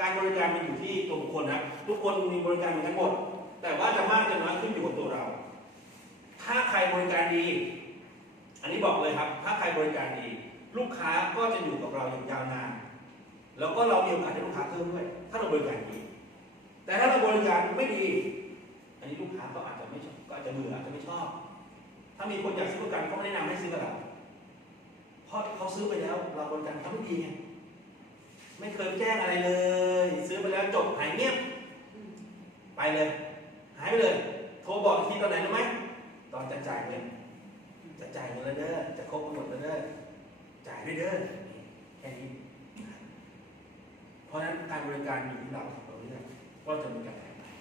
การบริการมันอยู่ที่ตัวบุคคลนะทุกคนมีบริการเหมือนกันหมดแต่ว่าจะมากจะน้อยขึ้นอยู่กับตัวเราถ้าใครบริการดีอันนี้บอกเลยครับถ้าใครบริการดีลูกค้าก็จะอยู่กับเราอย่างยาวนานแล้วก็เรามีโอกาสให้ลูกค้าเพิ่มด้วยถ้าเราบริการดีแต่ถ้าเราบริการไม่ดีอันนี้ลูกค้าก็อาจจะไม่ชอบก็อาจจะเบื่ออาจจะไม่ชอบถ้ามีคนอยากซื้อประกันก็ไม่แนะนำให้ซื้อกับเราเพราะเขาซื้อไปแล้วเราบริการเขาไม่ดีไงไม่เคยแจ้งอะไรเลยซื้อไปแล้วจบหายเงียบไปเลยหายไปเลยโทรบอกทีตอนไหนรู้ไหมตอนจะจ่ายเงินแล้วเด้อจะครบหมดแล้วเด้อจ่ายด้วยเด้อแค่นี้เพราะฉะนั้นการบริการอยู่ที่เราเนี่ยก็จะมีการแตกต่าง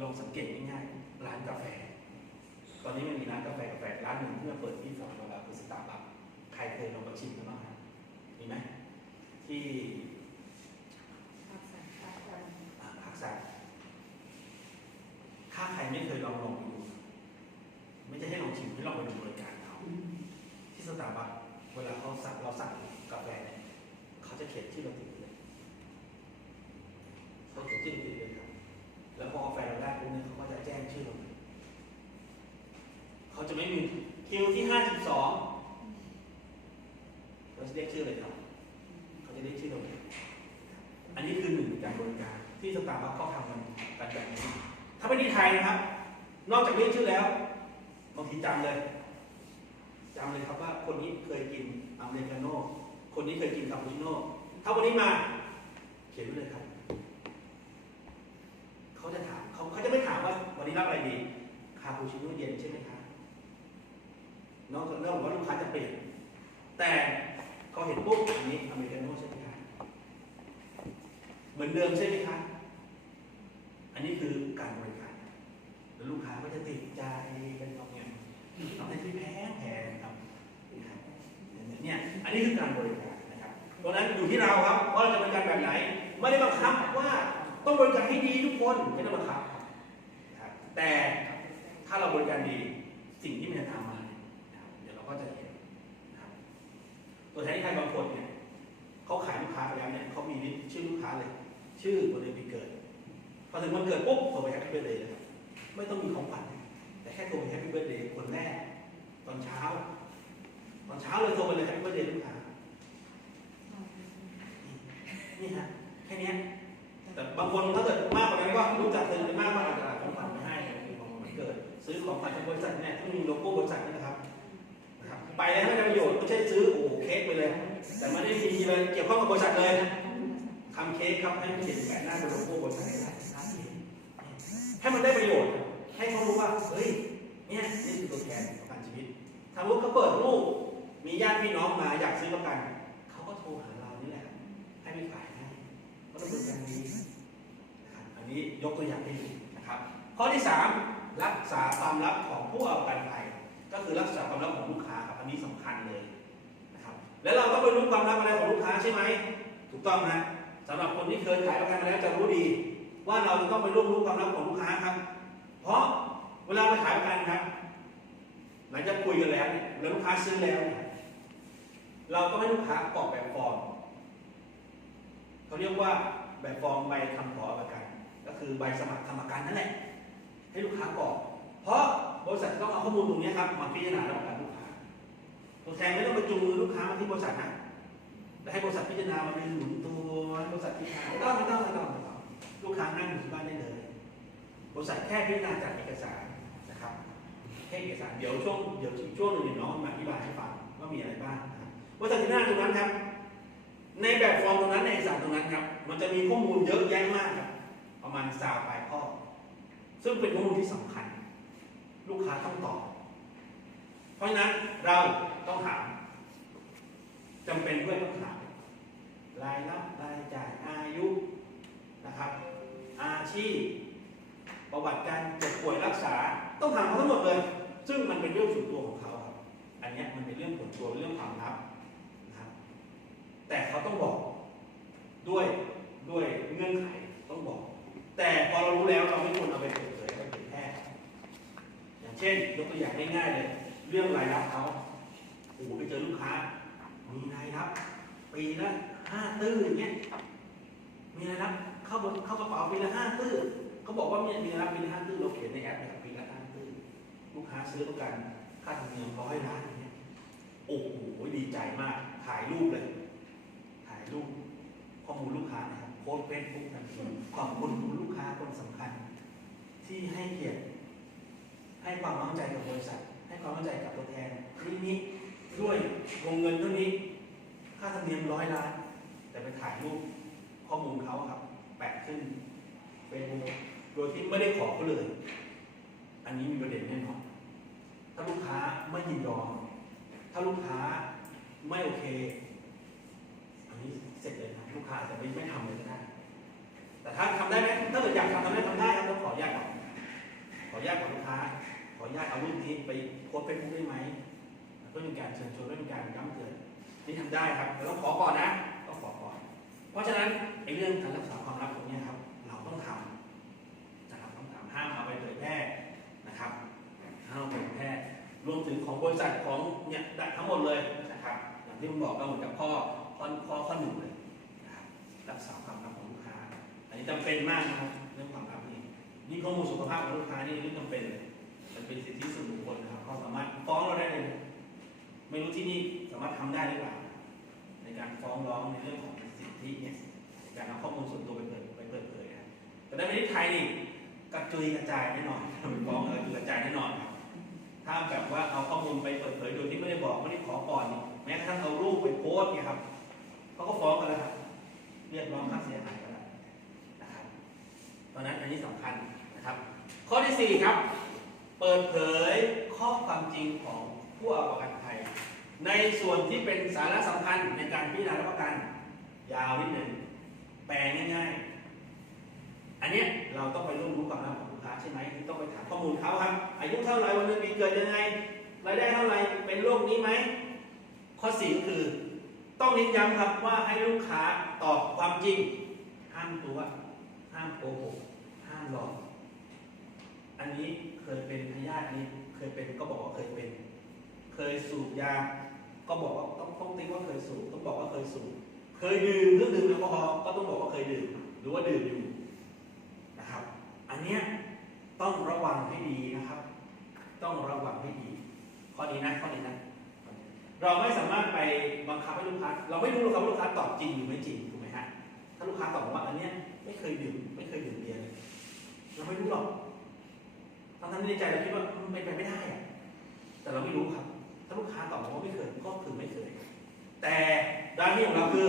ลองสังเกตง่ายๆร้านกาแฟตอนนี้มันมีร้านกาแฟร้านหนึ่งที่มาเปิดที่ฝั่งเราคือสตาร์บัคใครเคยลองมาชิมกันบ้างครับมีไหมที่ภาคใต้ถ้าใครไม่เคยลองดูไม่ใช่ให้ลองชิมให้ลองไปดูบริการเขาที่สตาร์บัคเวลาเราสั่งกาแฟเขาจะเขียนชื่อเราติดเลยเขาเขียนชื่อติดเลยครับแล้วพอกาแฟเราได้ปุ๊บเนี่ยเขาก็จะแจ้งชื่อเราเขาจะไม่มีคิวที่52เราจะเรียกชื่อเลยครับเขาจะเรียกชื่อเราอันนี้คือหนึ่งในการบริการที่สตาร์บัคเขาทำกันแบบนี้ถ้าเป็นที่ไทยนะครับนอกจากเรียกชื่อแล้วบางทีจำเลยครับว่าคนนี้เคยกินอเมริกาโน่คนนี้เคยกินคาปูชิโน่ถ้าวันนี้มาเขียนไว้เลยครับเขาจะถามเขาจะไม่ถามว่าวันนี้รับอะไรดีคาปูชิโน่เย็นใช่ไหมครับน้องเรื่องว่าลูกค้าจะเปลี่ยนแต่เขาเห็นปุ๊บอันนี้อเมริกาโน่ใช่ไหมครับเหมือนเดิมใช่ไหมครับอันนี้คือการบริการแล้วลูกค้าก็จะติดใจกันตรงนี้ทำให้ที่แพงครับเนี่ยอันนี้คือการบริการนะครับเพราะนั้นอยู่ที่เราครับว่าเราจะบริการแบบไหนไม่ได้บังคับว่าต้องบริการให้ดีทุกคนไม่ต้องบังคับนะครับแต่ถ้าเราบริการดีสิ่งที่มันจะตามมาเดี๋ยวเราก็จะเห็นนะครับตัวแทนที่ใครบางคนเนี่ยเขาขายลูกค้าไปแล้วเนี่ยเขามีชื่อลูกค้าเลยชื่อวันเดือนปีเกิดพอถึงวันเกิดปุ๊บโทรไปแฮปปี้เบิร์ธเดย์เลยไม่ต้องมีของขวัญแต่แค่โทรไปแฮปปี้เบิร์ธเดย์คนแรกตอนเช้าเลยโทรไปเลยแฮปปี้เบิร์ธเดย์ลูกค้านี่ฮะแค่นี้แต่บางคนถ้าเกิดมากกว่านั้นก็รู้จักเติมไปมากกว่าอาจจะของขวัญไม่ให้ของวันเกิดซื้อของขวัญจากบริษัทเนี่ยที่มีโลโก้บริษัทนะครับไปแล้วไม่ได้ประโยชน์ไม่ใช่ซื้อโอ้เค้กไปเลยแต่ไม่ได้มีเลยเกี่ยวข้องกับบริษัทเลยทำเค้กครับให้เขียนแปะหน้าเป็นโลโก้บริษัทให้มันได้ประโยชน์ให้เขารู้ว่าเฮ้ยเนี่ยนี่คือตัวแทนประกันชีวิตถ้าลูกเขาเปิดรูปมีญาติพี่น้องมาอยากซื้อประกันเขาก็โทรหาเรานี่แหละให้ไปขายให้ก็ต้องบริการดีนะครับอันนี้ยกตัวอย่างให้ดูนะครับข้อที่3รักษาความลับของผู้เอาประกันภัยก็คือรักษาความลับของลูกค้าครับอันนี้สำคัญเลยนะครับแล้วเราต้องไปรู้ความลับอะไรของลูกค้าใช่ไหมถูกต้องนะสำหรับคนที่เคยขายประกันมาแล้วจะรู้ดีว่าเราจะต้องไปรู้ความลับของลูกค้าครับเพราะเวลาไปขายประกันครับหลังจากคุยกันแล้วแล้วลูกค้าซื้อแล้วเราต้องให้ลูกค้ากรอกแบบฟอร์มเขาเรียกว่าแบบฟอร์มใบคำขอประกันก็คือใบสมัครทำประกันนั่นแหละให้ลูกค้ากรอกเพราะบริษัทต้องเอาข้อมูลตรงนี้ครับมาพิจารณาแล้วกับลูกค้าตัวแทนไม่ต้องไปจูงมือลูกค้ามาที่บริษัทนะแต่ให้บริษัทพิจารณามาเป็นหนุนตัวบริษัทที่ขายไม่ต้องลูกค้านั่งอยู่ที่บ้านได้เลยบริษัทแค่พิจารณาจากเอกสารนะครับแค่เอกสารเดี๋ยวช่วงหนึ่งน้องมาอธิบายให้ฟังว่ามีอะไรบ้างนะครับบริษัทที่หน้าตรงนั้นครับในแบบฟอร์มตรงนั้นในเอกสารตรงนั้นครับมันจะมีข้อมูลเยอะแยะมากครับประมาณ3 ปลายข้อซึ่งเป็นข้อมูลที่สำคัญลูกค้าต้องตอบเพราะฉะนั้นเราต้องถามจำเป็นด้วยต้องถามรายรับรายจ่ายอายุนะครับอาชีพประวัติการเจ็บป่วยรักษาต้องถามเขาทั้งหมดเลยซึ่งมันเป็นเรื่องส่วนตัวของเขาครับอันนี้มันเป็นเรื่องส่วนตัวเรื่องความลับนะครับแต่เขาต้องบอกด้วยเงื่อนไขต้องบอกแต่พอเรารู้แล้วเราไม่ควรเอาไปเปิดเผยไปเผยแพร่อย่างเช่นยกตัวอย่างง่ายๆเลยเรื่องรายรับเขาโอ้โหไปเจอลูกค้ามีรายรับปีละ5 ตื้ออย่างเงี้ย มีอะไรรับเข้ากระเป๋าปีละ5 ตื้อเขาบอกว่ามีอะไรรับปีละ5 ตื้อเราเขียนในแอปนะครับปีละ5 ตื้อลูกค้าซื้อประกันค่าธรรมเนียม100 ล้านเนี่ยโอ้โหดีใจมากถ่ายรูปเลยถ่ายรูปข้อมูลลูกค้านะครับโพสต์เฟซบุ๊กทันทีขอบคุณลูกค้าคนสำคัญที่ให้เกียรติให้ความมั่นใจกับบริษัทให้ความมั่นใจกับตัวแทนนี้ด้วยวงเงินเท่านี้ค่าธรรมเนียม100 ล้านแต่ไปถ่ายรูปข้อมูลเขาครับแปะขึ้นเป็นโดยที่ไม่ได้ขอเขาเลยอันนี้มีประเด็นแน่นอนถ้าลูกค้าไม่ยินยอมถ้าลูกค้าไม่โอเคอันนี้เสร็จเลยนะลูกค้าอาจจะไม่ทำเลยก็ได้แต่ถ้าทำได้ไหมถ้าเกิดอยากทำได้ครับต้องขออนุญาตก่อนขออนุญาตของลูกค้าขออนุญาตเอารูปนี้ไปโพสต์เฟซบุ๊กได้ไหมเพื่อเป็นการเชิญชวนเพื่อเป็นการย้ำเตือนนี่ทำได้ครับแต่ต้องขอก่อนนะต้องขอก่อนเพราะฉะนั้นไอ้เรื่องการรักษาความลับตรงนี้ครับเราต้องทำนะครับต้องทำห้ามเอาไปเผยแพร่นะครับห้ามเผยแพร่รวมถึงของบริษัทของเนี่ยทั้งหมดเลยนะครับอย่างที่ผมบอกก็เหมือนกับข้อ 1เลยนะครับรักษาความลับของลูกค้าอันนี้จำเป็นมากนะครับเรื่องความลับนี่ข้อมูลสุขภาพของลูกค้านี่เรื่องจำเป็นเลยมันเป็นสิทธิส่วนบุคคลนะครับเขาสามารถฟ้องเราได้เลยไม่รู้ที่นี่สามารถทำได้หรือเปล่าในการฟ้องร้องในเรื่องของสิทธิเนี่ยการเอาข้อมูลส่วนตัวไปเปิดเผยนะแต่ในประเทศไทยนี่กระจุยกระจายแน่นอนไปฟ้องกระจุยกระจายแน่นอนครับถ้าแบบว่าเอาข้อมูลไปเปิดเผยโดยที่ไม่ได้บอกไม่ได้ขอก่อนแม้กระทั่งเอารูปไปโพสต์เนี่ยครับเขาก็ฟ้องกันแล้วครับเรียกร้องค่าเสียหายกันแล้วนะครับเพราะนั้นอันนี้สำคัญนะครับข้อที่4ครับเปิดเผยข้อความจริงของผู้เอาประกันภัยในส่วนที่เป็นสาระสำคัญในการพิจารณารับประกันยาวนิดหนึ่งแปลง่ายๆอันนี้เราต้องไปรู้ความลับของลูกค้าใช่ไหมต้องไปถามข้อมูลเขาครับอายุเท่าไหร่วันเดือนปีเกิดยังไงรายได้เท่าไหร่เป็นโรคนี้ไหมข้อ4ก็คือต้องเน้นย้ำครับว่าให้ลูกค้าตอบความจริงห้ามตัวห้ามโกหกห้ามหลอกอันนี้เคยเป็นพยาธินี้เคยเป็นก็บอกว่าเคยเป็นเคยสูบยาก็บอกว่าต้องติ๊กว่าเคยสูบต้องบอกว่าเคยสูบเคยดื่มเครื่องดื่มแอลกอฮอล์ก็ต้องบอกว่าเคยดื่มหรือว่าดื่มอยู่นะครับอันเนี้ยต้องระวังให้ดีนะครับต้องระวังให้ดีข้อนี้นะเราไม่สามารถไปบังคับให้ลูกค้าเราไม่รู้หรอกครับว่าลูกค้าตอบจริงหรือไม่จริงถูกไหมฮะถ้าลูกค้าตอบว่าอันเนี้ยไม่เคยดื่มเบียร์เลยเราไม่รู้หรอกทั้งที่ในใจเราคิดว่ามันเป็นไปไม่ได้อะแต่เราไม่รู้ครับถ้าลูกค้าตอบว่าไม่เคยก็คือไม่เคยแต่ด้านนี้ของเราคือ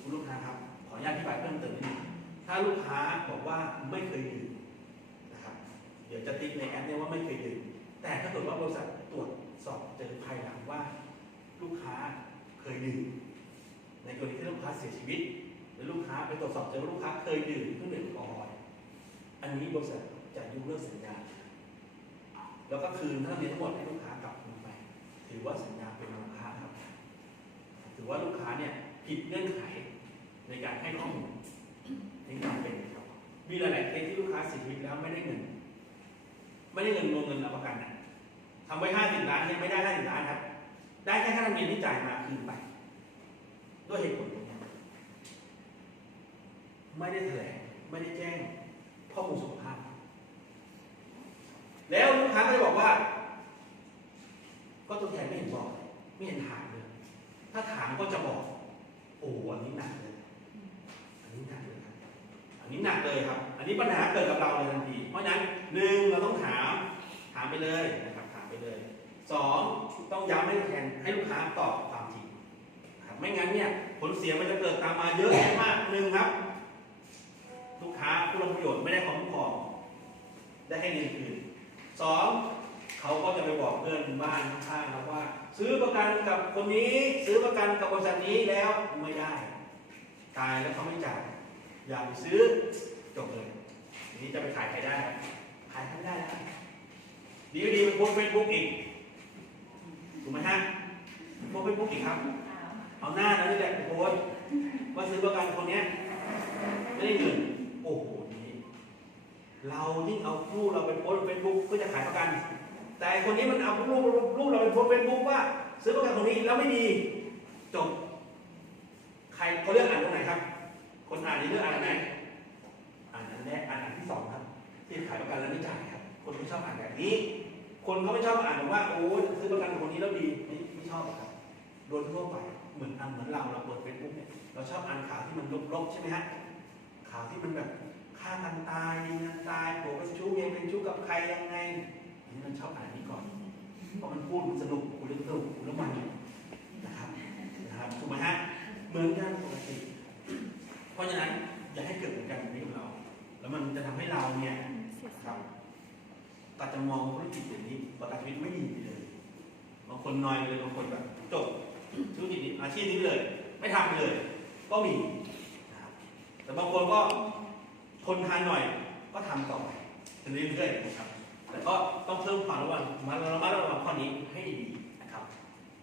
คุณลูกค้าครับขออนุญาตอธิบายเพิ่มเติมนิดนึงถ้าลูกค้าบอกว่าไม่เคยดื่มนะครับเดี๋ยวจะติ๊กในแอปเนี่ยว่าไม่เคยดื่มแต่ถ้าเกิดว่าบริษัทตรวจสอบเจอภายหลังว่าลูกค้าเคยดื่มในกรณีที่ลูกค้าเสียชีวิตหรือลูกค้าไปตรวจสอบเจอว่าลูกค้าเคยดื่มเครื่องดื่มแอลกอฮอล์อันนี้บริษัทจะยกเลิกสัญญาแล้วก็คืนค่าธรรมเนียมทั้งหมดให้ลูกค้ากลับคืนไปถือว่าสัญญาเป็นราคาครับถือว่าลูกค้าเนี่ยผิดเงื่อนไขในการให้ข้อมูลในการเป็นครับมีหลายๆเคสที่ลูกค้าเสียชีวิตแล้วไม่ได้เงินรวมเงินรับประกันนะทำไว้50 ล้านยังไม่ได้50 ล้านครับได้แค่ค่าธรรมเนียมที่จ่ายมาคืนไปด้วยเหตุผลตรงนี้ไม่ได้แถลงไม่ได้แจ้งข้อมูลสุขภาพแล้วลูกค้าก็จะบอกว่าก็ตัวแทนไม่เห็นบอกไม่เห็นถามเลยถ้าถามก็จะบอกโอ้อันนี้หนักเลยอันนี้หนักเลยครับอันนี้หนักเลยครับอันนี้ปัญหาเกิดกับเราเลยทันทีเพราะฉะนั้น1เราต้องถามไปเลยนะครับถามไปเลย2ต้องย้ำให้ลูกค้าตอบความจริงครับไม่งั้นเนี่ยผลเสียมันจะเกิดตามมาเยอะแยะมาก1ครับลูกค้าผู้รับประโยชน์ไม่ได้ความคุ้มครองได้ให้เงินคืน2เขาก็จะไปบอกเพื่อนบ้านข้างๆครับว่าซื้อประกันกับคนนี้ซื้อประกันกับบริษัทนี้แล้วไม่ได้ตายแล้วเขาไม่จ่ายอย่าไปซื้อจบเลยทีนี้จะไปขายใครได้ขายไม่ได้แล้วดีไปโพสเฟซบุ๊กอีกถูกไหมฮะโพสเฟซบุ๊กอีกครับเอาหน้าแล้วนี่แหละโพสว่าซื้อประกันคนนี้ไม่ได้เงินโอ้โหนี้เรายิ่งเอารูปเราไปโพสเฟซบุ๊กเพื่อจะขายประกันแต่คนนี้มันเอารูปเราไปโพสเฟซบุ๊กว่าซื้อประกันคนนี้แล้วไม่ดีจบใครเขาเลือกอ่านตรงไหนครับคน คนอ่านนี้เรื่องอ่านไหนอ่านอันแรกอ่านอันที่สองครับที่ขายประกันแล้วไม่จ่ายครับคนไม่ชอบอ่านแบบนี้คนเขาไม่ชอบอ่านแบบว่าโอ้ซื้อประกันกับคนนี้แล้วดีไม่ชอบครับโดยทั่วไปเหมือนเราเปิดเฟซบุ๊กเนี่ยเราชอบอ่านข่าวที่มันลบๆใช่ไหมฮะข่าวที่มันแบบฆ่ากันตายยิงกันตายผัวเป็นชู้เมียเป็นชู้กับใครยังไงนี่มันชอบอ่านนี้ก่อนเพราะมันพูดสนุกคุยสนุกคุยแล้วมันนะครับถูกไหมฮะเหมือนกันปกติเพราะฉะนั้นอย่าให้เกิดเหมือนกันแบบนี้กับเราแล้วมันจะทำให้เราเนี่ยครับก็จะมองธุรกิจอย่างนี้ประกันชีวิตไม่ดีเลยบางคนน้อยเลยบางคนแบบจบธุรกิจนี้อาชีพนี้เลยไม่ทำเลยก็มีนะครับแต่บางคนก็ทนทานหน่อยก็ทำต่อไปเรื่อยๆนะครับแต่ก็ต้องเพิ่มความระวังระมัดระวังข้อนี้ให้ดีนะครับ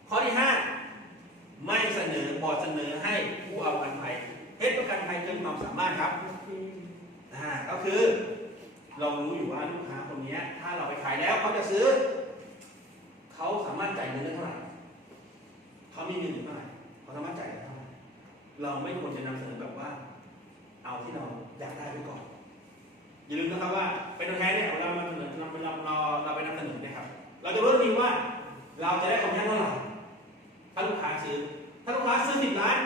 ข้อที่ 5ไม่เสนอให้ผู้เอาประกันภัยเฮ็ดประกันภัยเกินความสามารถครับก็คือเรารู้อยู่ว่าลูกค้าคนนี้ถ้าเราไปขายแล้วเขาจะซื้อเขาสามารถจ่ายเงินได้เท่าไหร่เขามีเงินอยู่เท่าไหร่เขาสามารถจ่ายได้เท่าไหร่เราไม่ควรจะนำเสนอแบบว่าเอาที่เราอยากได้ไว้ก่อนอย่าลืมนะครับว่าเป็นตัวแทนเนี่ยเราไปนำเสนอนะครับเราจะรู้ดีว่าเราจะได้คอมมิชชั่นเท่าไหร่ถ้าลูกค้าซื้อ10 ล้าน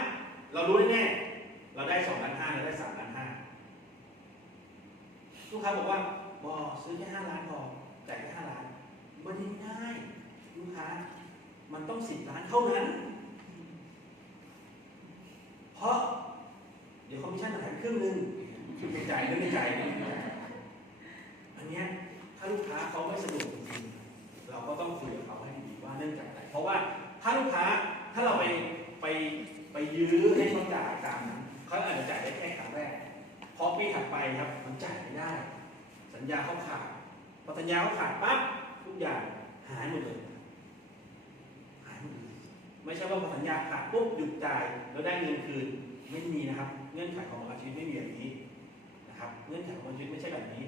เรารู้แน่ๆเราได้2.5 ล้านเราได้3.5 ล้านลูกค้าบอกว่าซื้อแค่5 ล้านพอจ่ายแค่5 ล้านมันไม่ได้ลูกค้ามันต้อง10 ล้านเท่านั้นเพราะเดี๋ยวคอมมิชชั่นหายไปครึ่งนึงไม่จ่ายอันนี้ถ้าลูกค้าเขาไม่สะดวกจริงๆเราก็ต้องคุยกับเขาให้ดีว่าเนื่องจากอะไรเพราะว่าถ้าลูกค้าถ้าเราไปยื้อให้เขาจ่ายตามนั้นเขาอาจจะจ่ายได้แค่ครั้งแรกพอปีถัดไปครับมันจ่ายไม่ได้สัญญาเขาขาดพอสัญญาเขาขาดปั๊บทุกอย่างหายหมดเลยไม่ใช่ว่าพอสัญญาขาดปุ๊บหยุดจ่ายแล้วได้เงินคืนไม่มีนะครับเงื่อนไขของประกันชีวิตไม่มีแบบนี้นะครับเงื่อนไขของประกันชีวิตไม่ใช่แบบนี้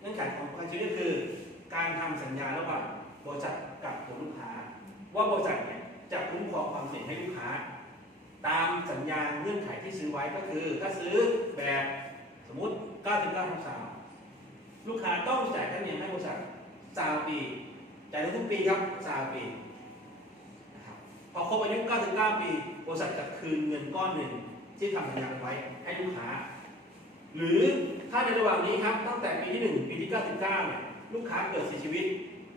เงื่อนไขของประกันชีวิตก็คือการทำสัญญาระหว่างบริษัทกับตัวลูกค้าว่าบริษัทเนี่ยจะคุ้มครองความเสี่ยงให้ลูกค้าตามสัญญาเงื่อนไขที่ซื้อไว้ก็คือถ้าซื้อแบบสมมุติ99.3ลูกค้าต้องจ่ายค่าธรรมเนียมให้บริษัท3 ปีจ่ายทุกปีครับ3 ปีนะครับพอครบอายุ99 ปีบริษัทจะคืนเงินก้อนหนึ่งที่ทำสัญญาไว้ให้ลูกค้าหรือถ้าในระหว่างนี้ครับตั้งแต่ปีที่1ปีที่99เนี่ยลูกค้าเกิดเสียชีวิต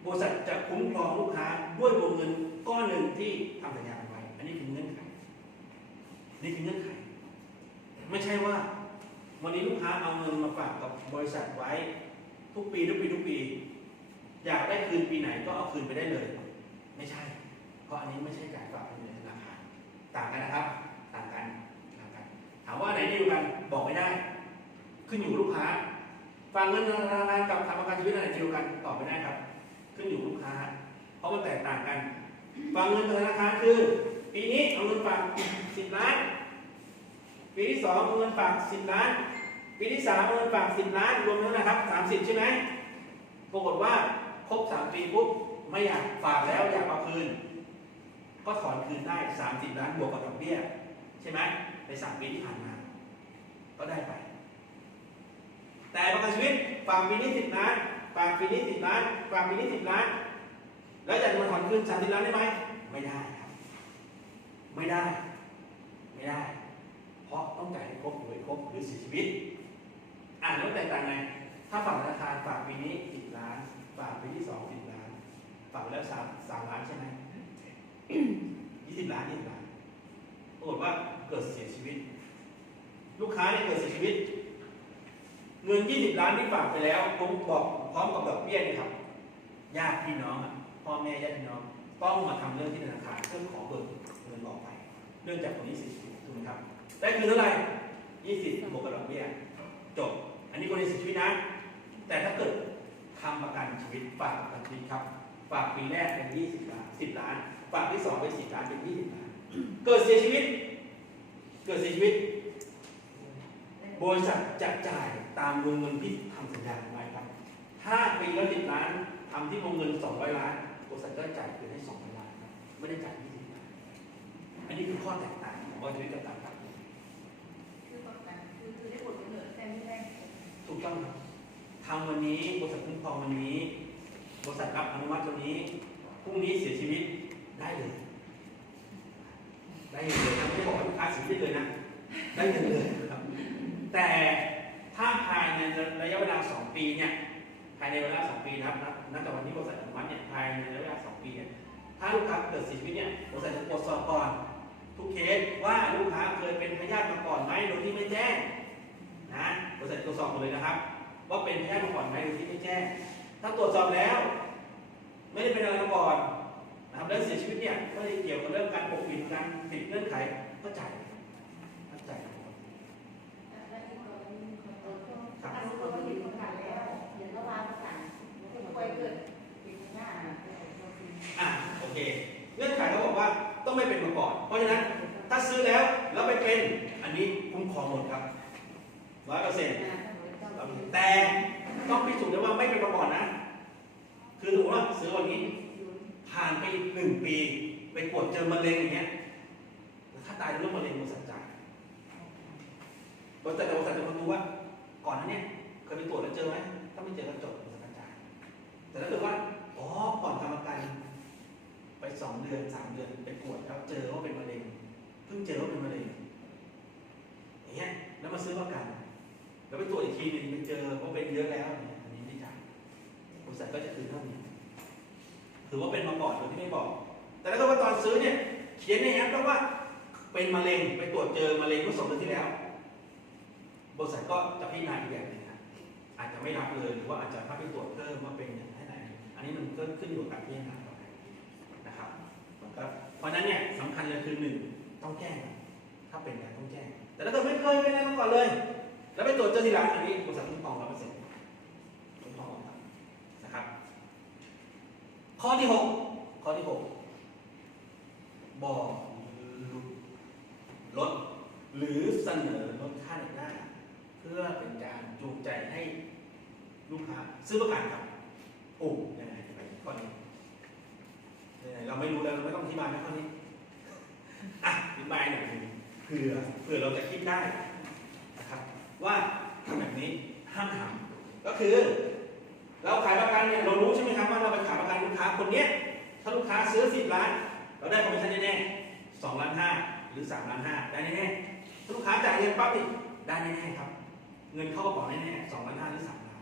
บริษัทจะคุ้มครองลูกค้าด้วยวงเงินก้อนหนึ่งที่ทำสัญญาไว้อันนี้คือเงื่อนไขไม่ใช่ว่าวันนี้ลูกค้าเอาเงินมาฝากกับบริษัทไว้ทุกปีอยากได้คืนปีไหนก็เอาคืนไปได้เลยไม่ใช่เพราะอันนี้ไม่ใช่การฝากเงินในธนาคารต่างกันนะครับต่างกันถามว่าไหนดีกันบอกไม่ได้ขึ้นอยู่ลูกค้าฝากเงินธนาคารกับทำประกันชีวิตอะไรเดียวกันตอบไม่ได้ครับขึ้นอยู่ลูกค้าเพราะมันแตกต่างกันฝากเงินธนาคารคือปีนี้เอาเงินฝาก10 ล้านปีที่2เอาเงินฝาก10 ล้านปีที่3เอาเงินฝาก10 ล้านรวมแล้วนะครับ30ใช่ไหมปรากฏว่าครบ3 ปีปุ๊บไม่อยากฝากแล้วอยากเอาคืนก็ถอนคืนได้30 ล้านบวกกับดอกเบี้ยใช่ไหมใน3 ปีที่ผ่านมาก็ได้ไปแต่ประกันชีวิตฝากปีนี้10 ล้านฝากปีนี้10 ล้านฝากปีนี้10 ล้านแล้วจะมาถอนคืน30 ล้านได้ไหมไม่ได้ครับไม่ได้เพราะต้องจ่ายให้ครบหรือเสียชีวิตแล้วแตกต่างไงถ้าฝั่งธนาคารฝากปีนี้10 ล้านฝากปีที่2 10 ล้านฝากไปแล้ว3 ล้านใช่ไหม20 ล้านปรากฏว่าเกิดเสียชีวิตลูกค้าเนี่ยเกิดเสียชีวิตเงิน20 ล้านที่ฝากไปแล้วผมบอกพร้อมกับดอกเบี้ยนี่ครับญาติพี่น้องพ่อแม่ญาติพี่น้องต้องมาทำเรื่องที่ธนาคารเพื่อขอเบิกเงินออกไปเนื่องจากคนนี้เสียชีวิตถูกไหมครับได้คืนเท่าไหร่20บวกกับดอกเบี้ยจบอันนี้คนนี้เสียชีวิตนะแต่ถ้าเกิดทำประกันชีวิตฝากประกันชีวิตครับฝากปีแรกเป็น20 ล้าน10 ล้านฝากที่2เป็น10 ล้านเป็น20 ล้านเกิดเสียชีวิตบริษัทจะจ่ายตามวงเงินที่ทำสัญญาไว้ครับถ้าปีละ10 ล้านทำที่วงเงิน200 ล้านบริษัทก็จ่ายคืนให้200 ล้านครับไม่ได้จ่าย20 ล้านอันนี้คือข้อแตกต่างของบริษัทกับต่างประเทศ ต้องครับทำวันนี้บริษัทคุ้มครองวันนี้บริษัทรับอนุมัติวันนี้พรุ่งนี้เสียชีวิตได้เลยได้เลยนะไม่ได้บอกว่าลูกค้าเสียชีวิตเลยนะได้เงินเลยครับแต่ถ้าภายในระยะเวลา2 ปีเนี่ยภายในเวลา2 ปีนะครับนับจากวันที่บริษัทอนุมัติเนี่ยภายในระยะเวลา2 ปีเนี่ยถ้าลูกค้าเกิดเสียชีวิตเนี่ยบริษัทจะตรวจสอบก่อนทุกเคสว่าลูกค้าเคยเป็นพยาธิมาก่อนไหมโดยที่ไม่แจ้งนะบริษัทตรวจสอบหมดเลยนะครับว่าเป็นพยาธิมาก่อนไหมโดยที่ไม่แจ้งถ้าตรวจสอบแล้วไม่ได้เป็นอะไรมาก่อนนะครับแล้วเสียชีวิตเนี่ยไม่ได้เกี่ยวกับเรื่องการปกปิดการผิดเงื่อนไขก็จ่ายแล้วอีกตัวนึงคนโตก็ถ้ารู้ตัวว่าเห็นประกาศแล้วเห็นระหว่างประกาศคนป่วยเกิดเป็นหน้า โอเคเงื่อนไขเขาบอกว่าต้องไม่เป็นมาก่อนเพราะฉะนั้นถ้าซื้อแล้วไปเป็นอันนี้คุ้มครองหมดครับ100%แต่ต้องพิสูจน์ได้ว่าไม่เป็นมาก่อนนะคือถือว่าซื้อวันนี้ผ่านไป1 ปีไปตรวจเจอมะเร็งอย่างเงี้ยถ้าตายด้วยมะเร็งบริษัทจ่ายบริษัทจะมาดูว่าก่อนนั้นเนี่ยเคยไปตรวจแล้วเจอไหมถ้าไม่เจอก็จบบริษัทจ่ายแต่ถ้าเกิดว่าก่อนทำประกันไป2 เดือน 3 เดือนไปตรวจแล้วเจอว่าเป็นมะเร็งเพิ่งเจอว่าเป็นมะเร็งอย่างเงี้ยแล้วมาซื้อประกันแล้วไปตรวจอีกทีนึงไปเจอว่าเป็นเยอะแล้วเนี่ยอันนี้ไม่จ่ายบริษัทก็จะคืนเท่านี้ถือว่าเป็นมาก่อนโดยที่ไม่บอกแต่ถ้าเกิดว่าตอนซื้อเนี่ยเขียนในแอปว่าเป็นมะเร็งไปตรวจเจอมะเร็งเมื่อ2 เดือนที่แล้วบริษัทก็จะพิจารณาอีกแบบนึงครับอาจจะไม่รับเลยหรือว่าอาจจะถ้าไปตรวจเพิ่มว่าเป็นอย่างไรอันนี้มันก็ขึ้นอยู่กับการพิจารณาต่อไปนะครับเพราะฉะนั้นเนี่ยสำคัญเลยคือ1ต้องแจ้งถ้าเป็นการต้องแจ้งแต่ถ้าเกิดไม่เคยเป็นอะไรมาก่อนเลยแล้วไปตรวจเจอทีหลังอันนี้บริษัทคุ้มครอง100%คุ้มครองครับนะครับข้อที่ 6บอกลดหรือเสนอลดค่าในหน้าเพื่อเป็นการจูงใจให้ลูกค้าซื้อประกันครับยังไงไปข้อนี้เราไม่รู้แล้วเราไม่ต้องอธิบายข้อนี้อธิบายหน่อยเผื่อเราจะคิดได้นะครับว่าทำแบบนี้ห้ามทำก็คือเราขายประกันเนี่ยเรารู้ใช่ไหมครับว่าเราไปขายประกันลูกค้าคนนี้ถ้าลูกค้าซื้อ10 ล้านเราได้คอมมิชชั่นแน่ๆ2.5 ล้านหรือ3.5 ล้านได้แน่ๆถ้าลูกค้าจ่ายเงินปั๊บได้แน่ๆครับเงินเข้ากระเป๋าแน่ๆ2.5 ล้านหรือ3 ล้าน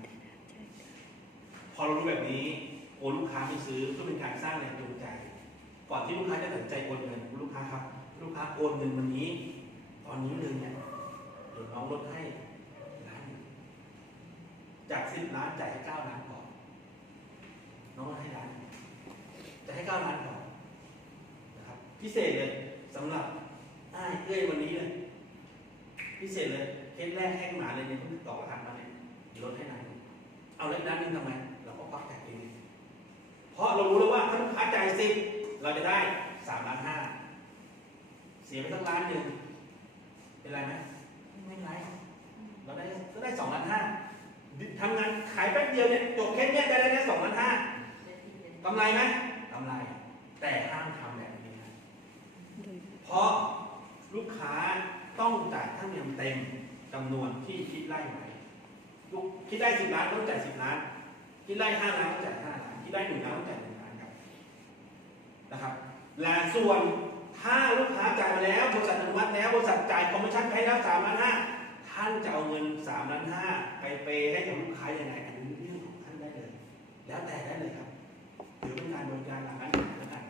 พอเรารู้แบบนี้ลูกค้าไม่ซื้อเพื่อเป็นการสร้างแรงจูงใจก่อนที่ลูกค้าจะตัดสินใจโอนเงินลูกค้าครับลูกค้าโอนเงินวันนี้ตอนนี้เลยเนี่ยเดี๋ยวน้องลดให้1 ล้านจาก10 ล้านจ่ายให้9 ล้านพอน้องลดให้1 ล้านจะให้9 ล้านพอนะครับพิเศษเลยสำหรับเอ้ยวันนี้เลยพิเศษเลยเคสแรกแห้งหมาเลยเนี่ยเพิ่งต่อรหัสมาเนี่ยลดให้1 ล้านเอาเล็กน้อยนึงทำไมเราก็พักแต่เองเพราะเรารู้แล้วว่าถ้าลูกค้าจ่าย10เราจะได้3.5 ล้านเสียไปสัก1 ล้านเป็นไรไหมไม่เป็นไรเราได้2.5 ล้านทำงานขายแป๊บเดียวเนี่ยจบแค่นี้ได้แค่2.5 ล้านกำไรไหมกำไรแต่ห้ามทำแบบนี้นะเพราะลูกค้าต้องจ่ายค่าธรรมเนียมเต็มจำนวนที่คิดไล่ไว้คิดได้10 ล้านต้องจ่าย10 ล้านคิดได้5 ล้านต้องจ่าย5 ล้านคิดได้1 ล้านต้องจ่าย1 ล้านครับนะครับและส่วนถ้าลูกค้าจ่ายมาแล้วบริษัทอนุมัติแล้วบริษัทจ่ายคอมมิชชั่นให้แล้ว3.5 ล้านท่านจะเอาเงิน3.5 ล้านไปเปย์ให้กับลูกค้ายังไงอันนี้เรื่องของท่านได้เลยแล้วแต่ได้เลยครับถือเป็นการบริการหลังการขายแล้วกัน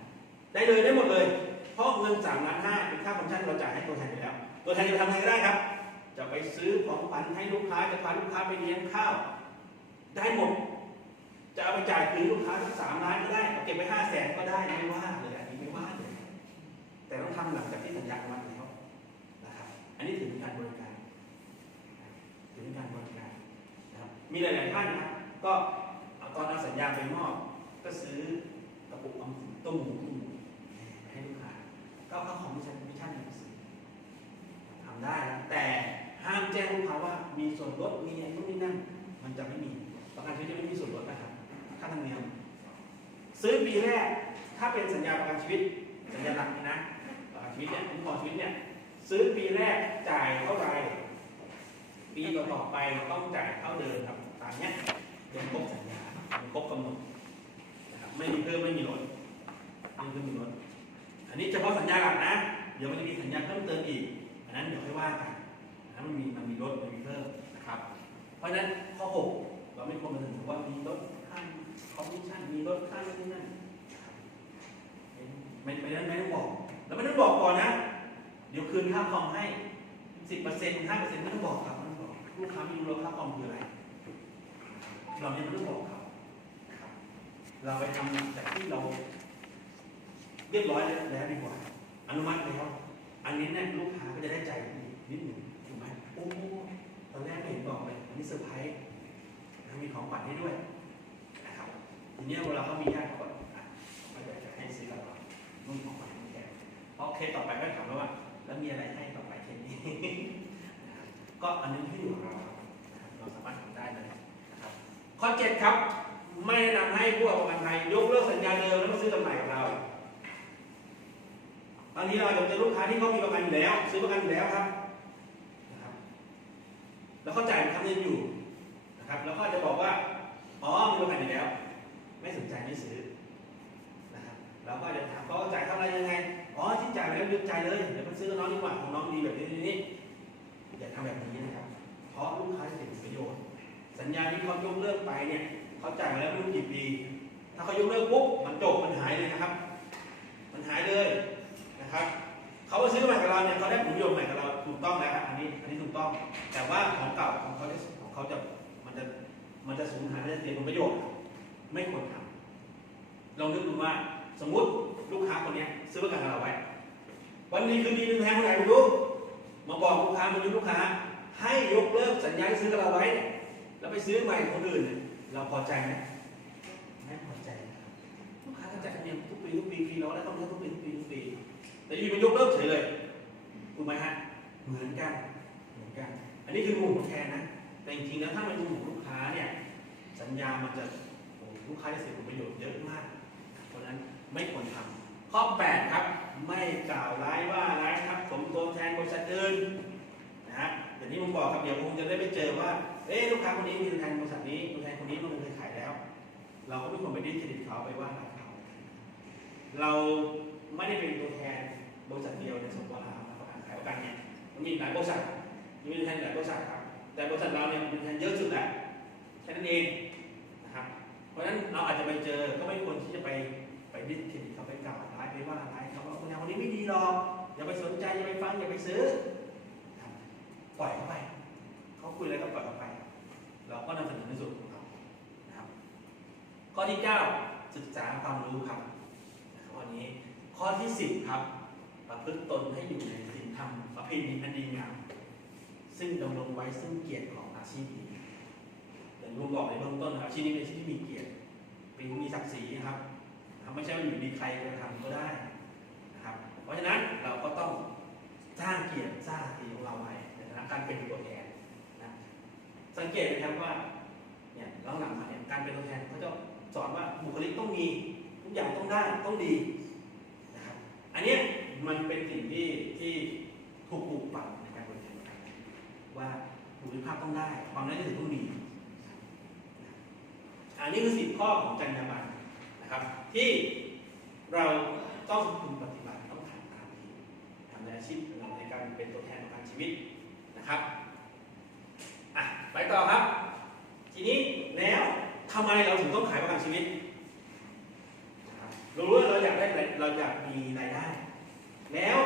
ได้เลยได้หมดเลยเพราะเงิน3.5 ล้านเป็นค่าคอมมิชชั่นเราจ่ายให้ตัวแทนไปแล้วตัวแทนจะทำอะไรก็ได้ครับจะไปซื้อของขวัญให้ลูกค้าจะพาลูกค้าไปเลี้ยงข้าวได้หมดจะเอาไปจ่ายคืนลูกค้าสัก3 ล้านก็ได้เก็บไป500,000ก็ได้ไม่ว่าเลยอันนี้ไม่ว่าเลยแต่ต้องทำหลังจากที่สัญญาอนุมัติแล้วนะครับอันนี้ถือเป็นการบริการนะครับมีหลายๆท่านนะก็ตอนเอาสัญญาไปมอบก็ซื้อกระปุกออมสินต้มหมูให้ลูกค้าก็เข้าของมิชชั่นซื้อทำได้นะแต่ห้ามแจ้งลูกค้าว่ามีส่วนลดมีอะไรนู่นนี่นั่นมันจะไม่มีประกันชีวิตจะไม่มีส่วนลดนะครับค่าธรรมเนียมซื้อปีแรกถ้าเป็นสัญญาประกันชีวิตสัญญาหลักนี่นะประกันชีวิตเนี่ยคุ้มครองชีวิตเนี่ยซื้อปีแรกจ่ายเท่าไหร่ ปีต่อไปต้องจ่ายเท่าเดิมครับตามเนี้ยเป็นครบสัญญาเป็นครบกำหนดนะครับไม่มีเพิ่มไม่มีลดไม่มีเพิ่มไม่มีลดอันนี้เฉพาะสัญญาหลักนะเดี๋ยวมันจะมีสัญญาเพิ่มเติมอีกอันนั้นเดี๋ยวค่อยว่ากันอันนั้นมันมีลดมันมีเพิ่มนะครับเพราะฉะนั้นข้อ6เราไม่ควรมาถึงว่ามีลดค่าคอมมิชชั่นมีลดค่านู่นนี่นั่นไม่ต้องบอกแล้วไม่ต้องบอกก่อนนะเดี๋ยวคืนค่าคอมให้ 10% 5% ไม่ต้องบอกครับไม่ต้องบอกลูกค้าไม่รู้แล้วค่าคอมคืออะไรเราไม่ต้องบอกครับเราไปทำจากที่เราเรียบร้อยแล้วดีกว่าอนุมัติแล้วอันนี้เนี่ยลูกค้าก็จะได้ใจนิดหนึ่งถูกไหมโอ้ตอนแรกไม่เห็นบอกเลยอันนี้เซอร์ไพรส์มีของขวัญให้ด้วยนะครับทีนี้เวลาเขามีญาติเขาก็เขาอยากจะให้ซื้อกับเรานุ่นของขวัญให้แกเพราะเคสต่อไปก็ถามว่าแล้วมีอะไรให้ต่อไปเคสนี้ ก็อันนี้ที่อยู่ของเราเราสามารถทำได้เลยนะครับข้อ 7 ครับไม่แนะนำให้ผู้ประกันภัยยกเลิกสัญญาเดิมแล้วมาซื้อกับใหม่กับเราตอนนี้เราจะลูกค้าที่เขามีประกันอยู่แล้วซื้อประกันอยู่แล้วครับนะครับแล้วเขาจ่ายคำนึงอยู่นะครับแล้วก็จะบอกว่าอ๋อมีประกันอยู่แล้วไม่สนใจไม่ซื้อนะครับเราก็จะถามเขาจ่ายเท่าไรยังไงอ๋อที่จ่ายแล้วยึดจ่ายเลยเดี๋ยวมันซื้อกับน้องดีกว่าของน้องดีแบบนี้อย่าทำแบบนี้นะครับเพราะลูกค้าจะเสียประโยชน์สัญญาที่เขายกเลิกไปเนี่ยเขาจ่ายมาแล้วไม่รู้กี่ปีถ้าเขายกเลิกปุ๊บมันจบมันหายเลยนะครับมันหายเลยนะครับเขาไปซื้อใหม่กับเราเนี่ยเขาได้ผลประโยชน์ใหม่กับเราถูกต้องแล้วอันนี้ถูกต้องแต่ว่าของเก่าของเขาจะมันจะสูญหายและจะเสียผลประโยชน์ไม่ควรทำลองนึกดูว่าสมมุติลูกค้าคนนี้ซื้อประกันกับเราไว้วันนี้คือดีหนึ่งแทนคนไหนไม่รู้มาบอกลูกค้ามายุลูกค้าให้ยกเลิกสัญญาที่ซื้อกับเราไว้แล้วไปซื้อใหม่คนอื่นเราพอใจไหมไม่พอใจนะครับลูกค้าก็จ่ายธรรมเนียมทุกปีฟรีเราได้ต้องใช้ทุกปีแต่อยู่มันยกเลิกเฉยเลยถูกไหมฮะเหมือนกันอันนี้คือมุมของแทนนะแต่จริงๆแล้วถ้ามันมุมของลูกค้าเนี่ยสัญญามันจะลูกค้าจะเสียผลประโยชน์เยอะมากเพราะฉะนั้นไม่ควรทำข้อ 8 ครับไม่กล่าวร้ายว่าร้ายครับผมตัวแทนบริษัทอื่นนะฮะอย่างที่ผมบอกครับเดี๋ยวคงจะได้ไปเจอว่าลูกค้าคนนี้มีตัวแทนบริษัทนี้ตัวแทนคนนี้ลงเคยขายแล้วเราก็ไม่ควรไปดิ้นเครดิตเขาไปว่าร้ายเขาเราไม่ได้เป็นตัวแทนบริษัทเดียวในสมบัติขายประกันเนี่ยมันมีหลายบริษัทมีตัวแทนหลายบริษัทครับแต่บริษัทเราเนี่ยมีตัวแทนเยอะสุดแล้วแค่นั้นเองนะครับเพราะฉะนั้นเราอาจจะไปเจอก็ไม่ควรที่จะไปดิ้นเครดิตเขาไปกล่าวร้ายไปว่าร้ายเขาว่าคนนี้ไม่ดีหรอกอย่าไปสนใจอย่าไปฟังอย่าไปซื้อปล่อยเขาไปเขาคุยอะไรก็ปล่อยเขาไปเราก็นำเสนอในส่วนของเรานะครับข้อที่ 9 ศึกษาความรู้ครับข้อนี้ข้อที่ 10 ครับประพฤติตนให้อยู่ในศีลธรรมประเพณีอันดีงามซึ่งดำรงไว้ซึ่งเกียรติของอาชีพนี้อย่างที่ผมบอกในเบื้องต้นอาชีพนี้เป็นอาชีพที่มีเกียรติมีศักดิ์ศรีนะครับไม่ใช่ว่าอยู่ดีใครจะทำก็ได้นะครับเพราะฉะนั้นเราก็ต้องสร้างเกียรติสร้างศักดิ์ศรีของเราไว้ในฐานะการเป็นตัวแทนนะสังเกตนะครับว่าเนี่ยหลังๆมาเนี่ยการเป็นตัวแทนเขาจะสอนว่าบุคลิกต้องมีทุกอย่างต้องได้ต้องดีนะครับอันนี้มันเป็นสิ่งที่ถูกปลูกฝังในการเป็นตัวแทนว่าบุคลิกภาพต้องได้ความน่าเชื่อถือต้องมีอันนี้คือ10 ข้อของจรรยาบรรณนะครับที่เราต้องพึงปฏิบัติต้องทำตามนี้ทำในอาชีพในการเป็นตัวแทนของการชีวิตนะครับไปต่อครับทีนี้แล้วทำไมเราถึงต้องขายประกันชีวิตเรารู้ว่าเราอยากมีรายได้แล้ว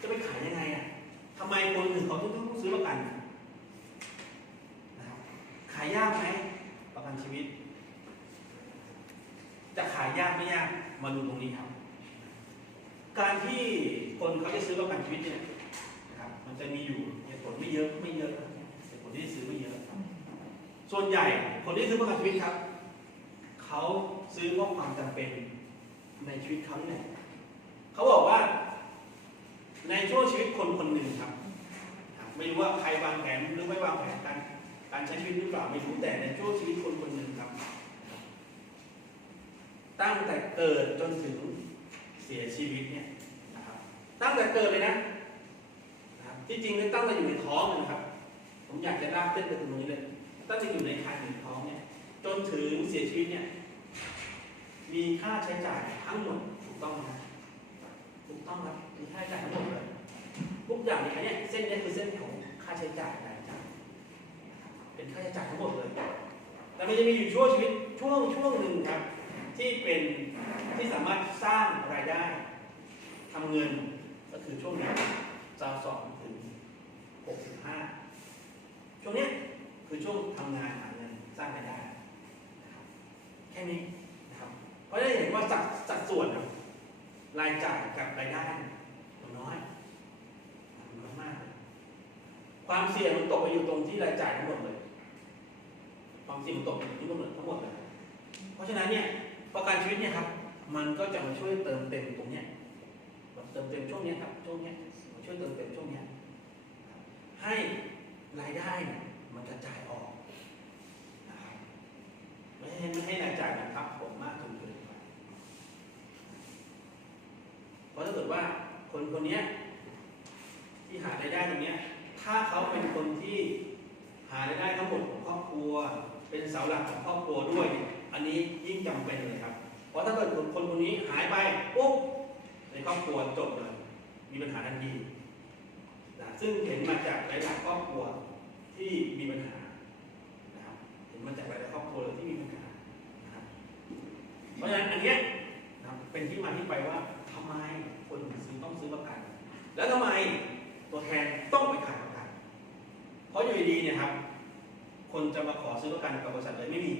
จะไปขายยังไงทำไมคนหนึ่งเขาต้องซื้อประกันนะครับขายยากไหมประกันชีวิตจะขายยากไม่ยากมาดูตรงนี้ครับการที่คนเขาจะซื้อประกันชีวิตเนี่ยนะครับมันจะมีอยู่เหตุผลไม่เยอะเหตุผลที่ซื้อไม่เยอะส่วนใหญ่คนที่ซื้อประกันชีวิตครับเขาซื้อเพราะความจำเป็นในชีวิตเขาเนี่ยเขาบอกว่าในช่วงชีวิตคนคนหนึ่งครับไม่รู้ว่าใครวางแผนหรือไม่วางแผนการใช้ชีวิตหรือเปล่าไม่รู้แต่ในช่วงชีวิตคนคนหนึ่งครับตั้งแต่เกิดจนถึงเสียชีวิตเนี่ยนะครับตั้งแต่เกิดเลยนะครับที่จริงตั้งแต่อยู่ในท้องนะครับผม ผมอยากจะลากเส้นไปตรงนี้เลยตั้งแต่อยู่ในครรภ์หรือท้องเนี่ยจนถึงเสียชีวิตเนี่ยมีค่าใช้จ่ายทั้งหมดถูกต้องไหมครับถูกต้องครับมีค่าใช้จ่ายทั้งหมดเลยทุกอย่างในนี้เส้นนี้คือเส้นของค่าใช้จ่ายรายจ่ายเป็นค่าใช้จ่ายทั้งหมดเลยแต่มันจะมีอยู่ช่วงชีวิตช่วงหนึ่งครับที่เป็นที่สามารถสร้างรายได้ทำเงินก็คือช่วงนี้22 ถึง 65ช่วงนี้คือช่วงทำงานหาเงินสร้างรายได้นะครับแค่นี้นะครับเพราะได้เห็นว่าสัดส่วนรายจ่ายกับรายได้มันน้อยมากเลยความเสี่ยงมันตกไปอยู่ตรงที่รายจ่ายทั้งหมดเลยความเสี่ยงมันตกไปอยู่ที่ทั้งหมดเลยเพราะฉะนั้นเนี่ยประกันชีวิตเนี่ยครับมันก็จะมาช่วยเติมเต็มตรงเนี้ยเติมเต็มช่วงนี้ครับช่วงนี้มาช่วยเติมเต็มช่วงนี้ให้รายได้มันกระจายออกนะครับไม่ให้รายจ่ายมันทับผมมากจนเกินไปเพราะถ้าเกิดว่าคนนี้ที่หารายได้ตรงนี้ถ้าเขาเป็นคนที่หารายได้ทั้งหมดของครอบครัวเป็นเสาหลักของครอบครัวด้วยอันนี้ยิ่งจำเป็นเลยครับเพราะถ้าเกิดคนนี้หายไปปุ๊บในครอบครัวจบเลยมีปัญหาทันทีนะซึ่งเห็นมาจากหลายๆครอบครัวที่มีปัญหานะครับเห็นมาจากหลายๆครอบครัวที่มีปัญหานะครับเพราะฉะนั้นอันเนี้ยนะเป็นที่มาที่ไปว่าทำไมคนต้องซื้อประกันแล้วทำไมตัวแทนต้องไปขายประกันเพราะอยู่ดีๆเนี่ยครับคนจะมาขอซื้อประกันกับบริษัทเลยไม่มี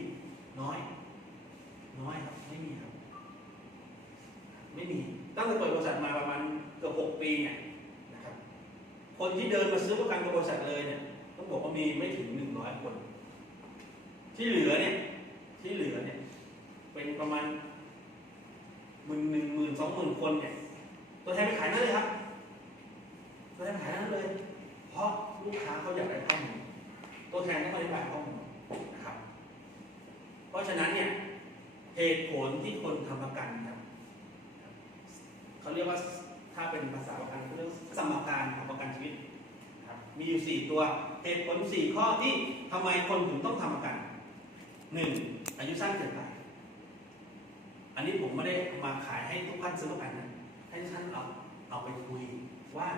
น้อยครับไม่มีครับไม่มีตั้งแต่เปิดบริษัทมาประมาณเกือบ6 ปีเนี่ยนะครับคนที่เดินมาซื้อประกันกับบริษัทเลยเนี่ยต้องบอกว่ามีไม่ถึง100 คนที่เหลือเนี่ยเป็นประมาณ10,000 20,000 คนเนี่ยตัวแทนไปขายนั่นเลยครับตัวแทนขายนั่นเลยเพราะลูกค้าเขาอยากได้ข้อมูลตัวแทนต้องอธิบายข้อมูลนะครับเพราะฉะนั้นเนี่ยเหตุผลที่คนทำประกันครับเขาเรียกว่าถ้าเป็นภาษาประกันเขาเรียกสมการของประกันชีวิตครับมีอยู่4 ตัวเหตุผล4 ข้อที่ทำไมคนถึงต้องทำประกัน 1. อายุสั้นเกินไปอันนี้ผมไม่ได้มาขายให้ทุกท่านซื้อประกันนะให้ท่านเอาไปคุยว่า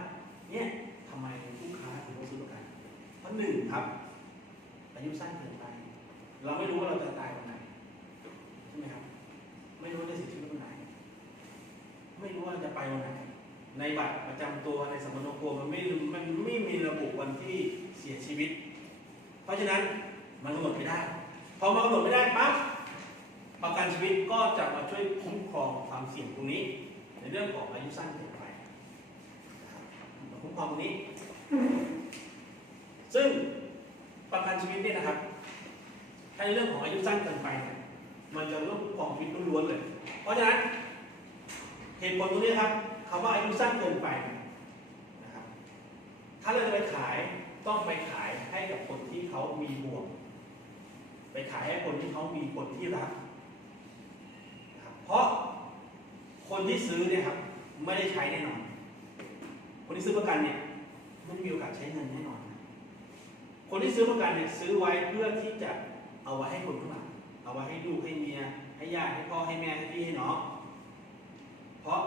เนี่ยทำไมลูกค้าถึงต้องซื้อประกันเพราะ 1. ครับอายุสั้นเกินไปเราไม่รู้ว่าเราจะตายวันไหนใช่ไหมครับไม่รู้ว่าจะเสียชีวิตวันไหนไม่รู้ว่าจะไปวันไหนในบัตรประจำตัวในสมรภูมิมันไม่มีระบุวันที่เสียชีวิตเพราะฉะนั้นมันกำหนดไม่ได้พอมากำหนดไม่ได้ปั๊บประกันชีวิตก็จะมาช่วยคุ้มครองความเสี่ยงตรงนี้ในเรื่องของอายุสั้นเกินไปคุ้มครองตรงนี้ซึ่งประกันชีวิตเนี่ยนะครับถ้าในเรื่องของอายุสั้นเกินไปเนี่ยมันจะเรื่องคุ้มครองชีวิตล้วนๆเลยเพราะฉะนั้นเหตุผลตรงนี้ครับคำว่าอายุสั้นเกินไปนะครับถ้าเราจะไปขายต้องไปขายให้กับคนที่เขามีห่วงไปขายให้คนที่เขามีคนที่รักนะครับเพราะคนที่ซื้อเนี่ยครับไม่ได้ใช้แน่นอนคนที่ซื้อประกันเนี่ยไม่มีโอกาสใช้เงินแน่นอนคนที่ซื้อประกันเนี่ยซื้อไว้เพื่อที่จะเอาไว้ให้คนข้างหลังเอาไว้ให้ลูกให้เมียให้ญาติให้พ่อให้แม่ให้พี่ให้น้องเพราะ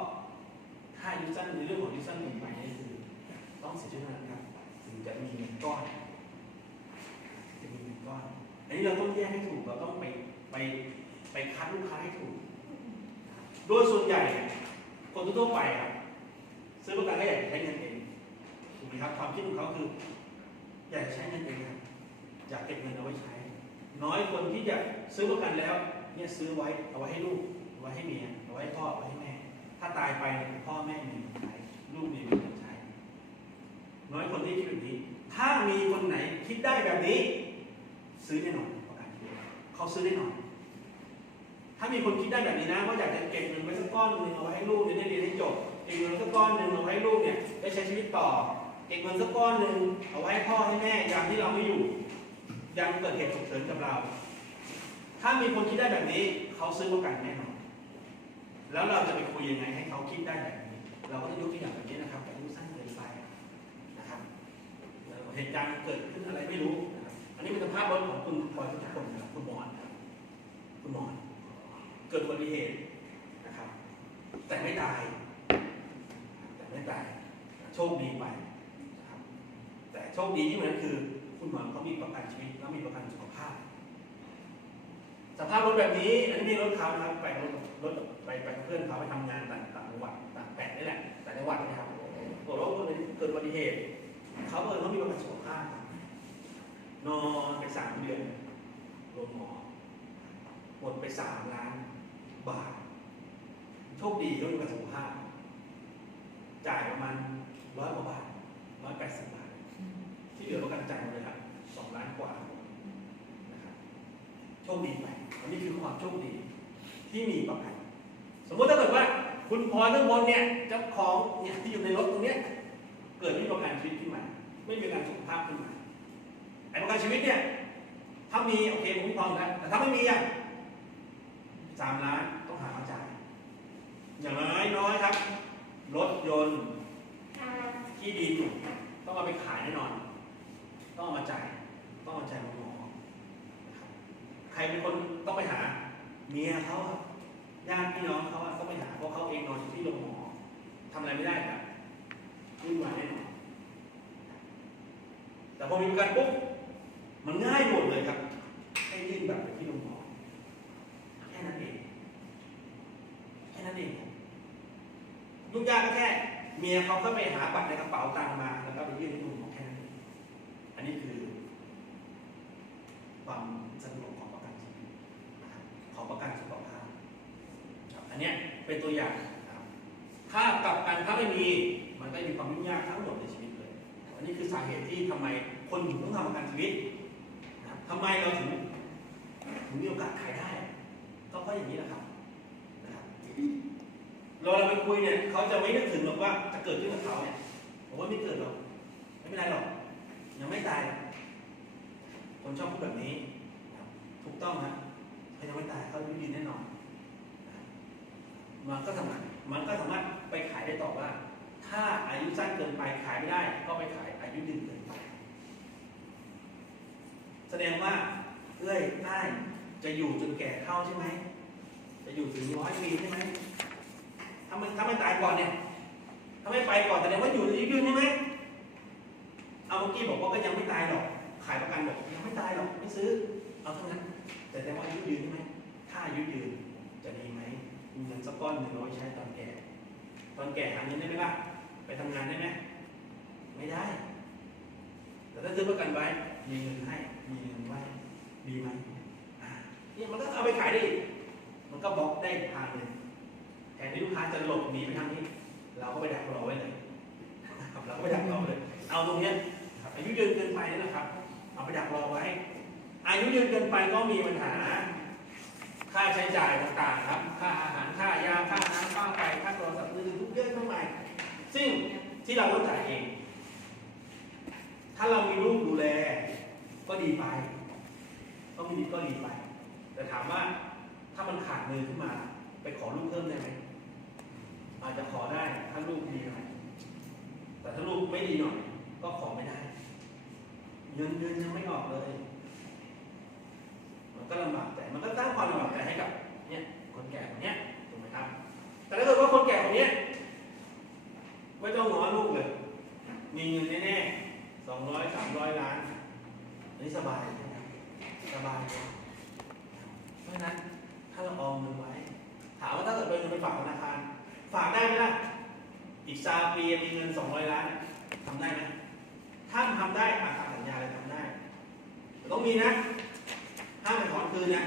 ถ้าอายุสั้นในเรื่องของอายุสั้นเกินไปนี่คือต้องเสียชีวิตเท่านั้นครับถึงจะมีเงินก้อนอันนี้เราต้องแยกให้ถูกเราต้องไปคัดลูกค้าให้ถูกโดยส่วนใหญ่คนทั่วไปครับซื้อประกันก็อยากใช้เงินเองถูกไหมครับความคิดของเขาคืออยากใช้เงินเองครับอยากเก็บเงินเอาไว้ใช้น้อยคนที่จะซื้อประกันแล้วเนี่ยซื้อไว้เอาไว้ให้ลูกเอาไว้ให้เมียเอาไว้ให้พ่อเอาไว้ให้แม่ถ้าตายไปพ่อแม่มีเงินใช้ลูกมีเงินใช้น้อยคนที่คิดแบบนี้ถ้ามีคนไหนคิดได้แบบนี้ซื้อแน่นอนประกันเขาซื้อแน่นอนถ้ามีคนคิดได้แบบนี้นะว่าอยากจะเก็บเงินไว้สักก้อนนึงเอาไว้ให้ลูกได้เรียนให้จบเก็บเงินสักก้อนนึงเอาไว้ให้ลูกเนี่ยได้ใช้ชีวิตต่อเก็บเงินสักก้อนนึงเอาไว้ให้พ่อให้แม่ยามที่เราไม่อยู่ยามเกิดเหตุฉุกเฉินกับเราถ้ามีคนคิดได้แบบนี้เขาซื้อประกันแน่นอนแล้วเราจะไปคุยยังไงให้เขาคิดได้แบบนี้เราก็จะยกตัวอย่างแบบนี้นะครับอายุสั้นเกินไปนะครับเห เหตุการณ์เกิดขึ้นอะไรไม่รู้นะครับอันนี้เป็นสภาพรถของคุณพลอยทุกคนนะครับคุณหมอนครับคุณหมอนเกิดอุบัติเหตุนะครับ แต่ไม่ตายโชคดีไปนะครับแต่โชคดีที่เหมือนคือคุณหมอเขามีประกันชีวิตแล้วมีประกันสุขภาพสภาพรถแบบนี้อันนี้มีรถเขานะครับไปไปกับเพื่อนเขาไปทำงานต่างจังหวัดต่างแปดนี่แหละแต่จังหวัดนะครับตัวรถเกิดอุบัติเหตุเขามีประกันสุขภาพนอนไป3 เดือนโรงหมอหมดไป3 ล้านบาทโชคดีที่มีประกันสุขภาพจ่ายประมาณ100 กว่าบาท180 บาทที่เหลือประกันจ่ายหมดเลยครับ2 ล้านกว่านะครับโชคดีไปอันนี้คือความโชคดีที่มีประกันสมมติถ้าเกิดว่าคุณพรทั้งหมดเนี่ยเจ้าของเนี่ยที่อยู่ในรถตรงเนี้ยเกิดมีประกันชีวิตขึ้นมาไม่มีประกันสุขภาพขึ้นมาไอ้ประกันชีวิตเนี่ยถ้ามีโอเคคุ้มครองแล้วแต่ถ้าไม่มีอ่ะ3 ล้านต้องหามาจ่ายอย่างน้อยครับรถยนต์ที่ดินต้องเอาไปขายแน่นอนต้องเอามาจ่ายหมอนะครับใครเป็นคนต้องไปหาเมียเขาญาติพี่น้องเขาต้องไปหาเพราะเขาเองนอนอยู่ที่โรงหมอทำอะไรไม่ได้ครับวุ่นวายแน่นอนแต่พอมีประกันปุ๊บมันง่ายหมดเลยครับให้ยื่นแบบไปที่โรงหมอแค่นั้นเองยุ่งยากก็แค่เมียเขาก็ไปหาบัตรในกระเป๋าตังค์มาแล้วก็ไปยื่นให้คุณหมอแค่นั้นเองอันนี้คือความสะดวกของประกันชีวิตของประกันสุขภาพอันนี้เป็นตัวอย่างครับถ้ากลับกันถ้าไม่มีมันก็มีความยุ่งยากทั้งหมดในชีวิตเลยอันนี้คือสาเหตุที่ทำไมคนถึงต้องทำประกันชีวิตทำไมเราถึงมีโอกาสขายได้ก็เพราะอย่างนี้แหละครับเราไปคุยเนี่ยเขาจะไม่นึกถึงหรอกว่าจะเกิดขึ้นกับเขาเนี่ยผมว่าไม่เกิดหรอกไม่เป็นไรหรอกยังไม่ตายคนชอบพูดแบบนี้ถูกต้องนะเขายังไม่ตายเขาไม่ยืนแน่นอนมันก็สามารถไปขายได้ต่อว่าถ้าอายุสั้นเกินไปขายไม่ได้ก็ไปขายอายุยืนเกินไปแสดงว่าได้จะอยู่จนแก่เฒ่าใช่ไหมจะอยู่ถึง100 ปีใช่ไหมถ้าไม่ตายก่อนเนี่ยถ้าไม่ไปก่อนแสดงว่าอยู่อายุยืนใช่ไหมเอาเมื่อกี้บอกว่าก็ยังไม่ตายหรอกขายประกันบอกยังไม่ตายหรอกไม่ซื้อเอาเท่านั้นแต่แสดงว่าอายุยืนใช่ไหมถ้าอายุยืนจะดีไหมมีเงินสักก้อนหนึ่งเอาไว้ใช้ตอนแก่หาเงินได้ไหมล่ะไปทำงานได้ไหมไม่ได้แต่ถ้าซื้อประกันไว้มีเงินให้มีเงินไว้ดีไหมเนี่ยมันก็เอาไปขายได้อีกมันก็บล็อกได้ทางหนึ่งแทนที่ลูกค้าจะหลบหนีไปทางนี้เราก็ไปดักรอไว้เลยเราก็ไปดักรอเลยเอาตรงนี้อายุยืนเกินไปนี่นะครับเอาไปดักรอไว้อายุยืนเกินไปก็มีปัญหาค่าใช้จ่ายต่างๆครับค่าอาหารค่ายาค่าน้ำค่าไฟค่าโทรศัพท์มือถือทุกเรื่องเข้ามาซึ่งที่เราต้องจ่ายเองถ้าเรามีลูกดูแลก็ดีไปแต่ถามว่าถ้ามันขาดเงินขึ้นมาไปขอลูกเพิ่มได้ไหมอาจจะขอได้ถ้าลูกดีหน่อยแต่ถ้าลูกไม่ดีหน่อยก็ขอไม่ได้เงินเดือนยังไม่ออกเลยมันก็ลำบากแต่มันก็สร้างความลำบากใจให้กับเนี่ยคนแก่คนเนี้ยถูกไหมครับแต่ถ้าเกิดว่าคนแก่คนเนี้ยไม่ต้องง้อลูกเลยมีเงินแน่ๆ200-300 ล้านอันนี้สบายเพราะฉะนั้นถ้าเราออมเงินไว้ถามว่าถ้าเกิดเป็นเงินไปฝากธนาคารฝากได้ไหมล่ะอีก3 ปีมีเงิน200 ล้านทำได้ไหมถ้าทำได้ทำสัญญาเลยทำได้แต่ต้องมีนะห้ามไปถอนคืนนะ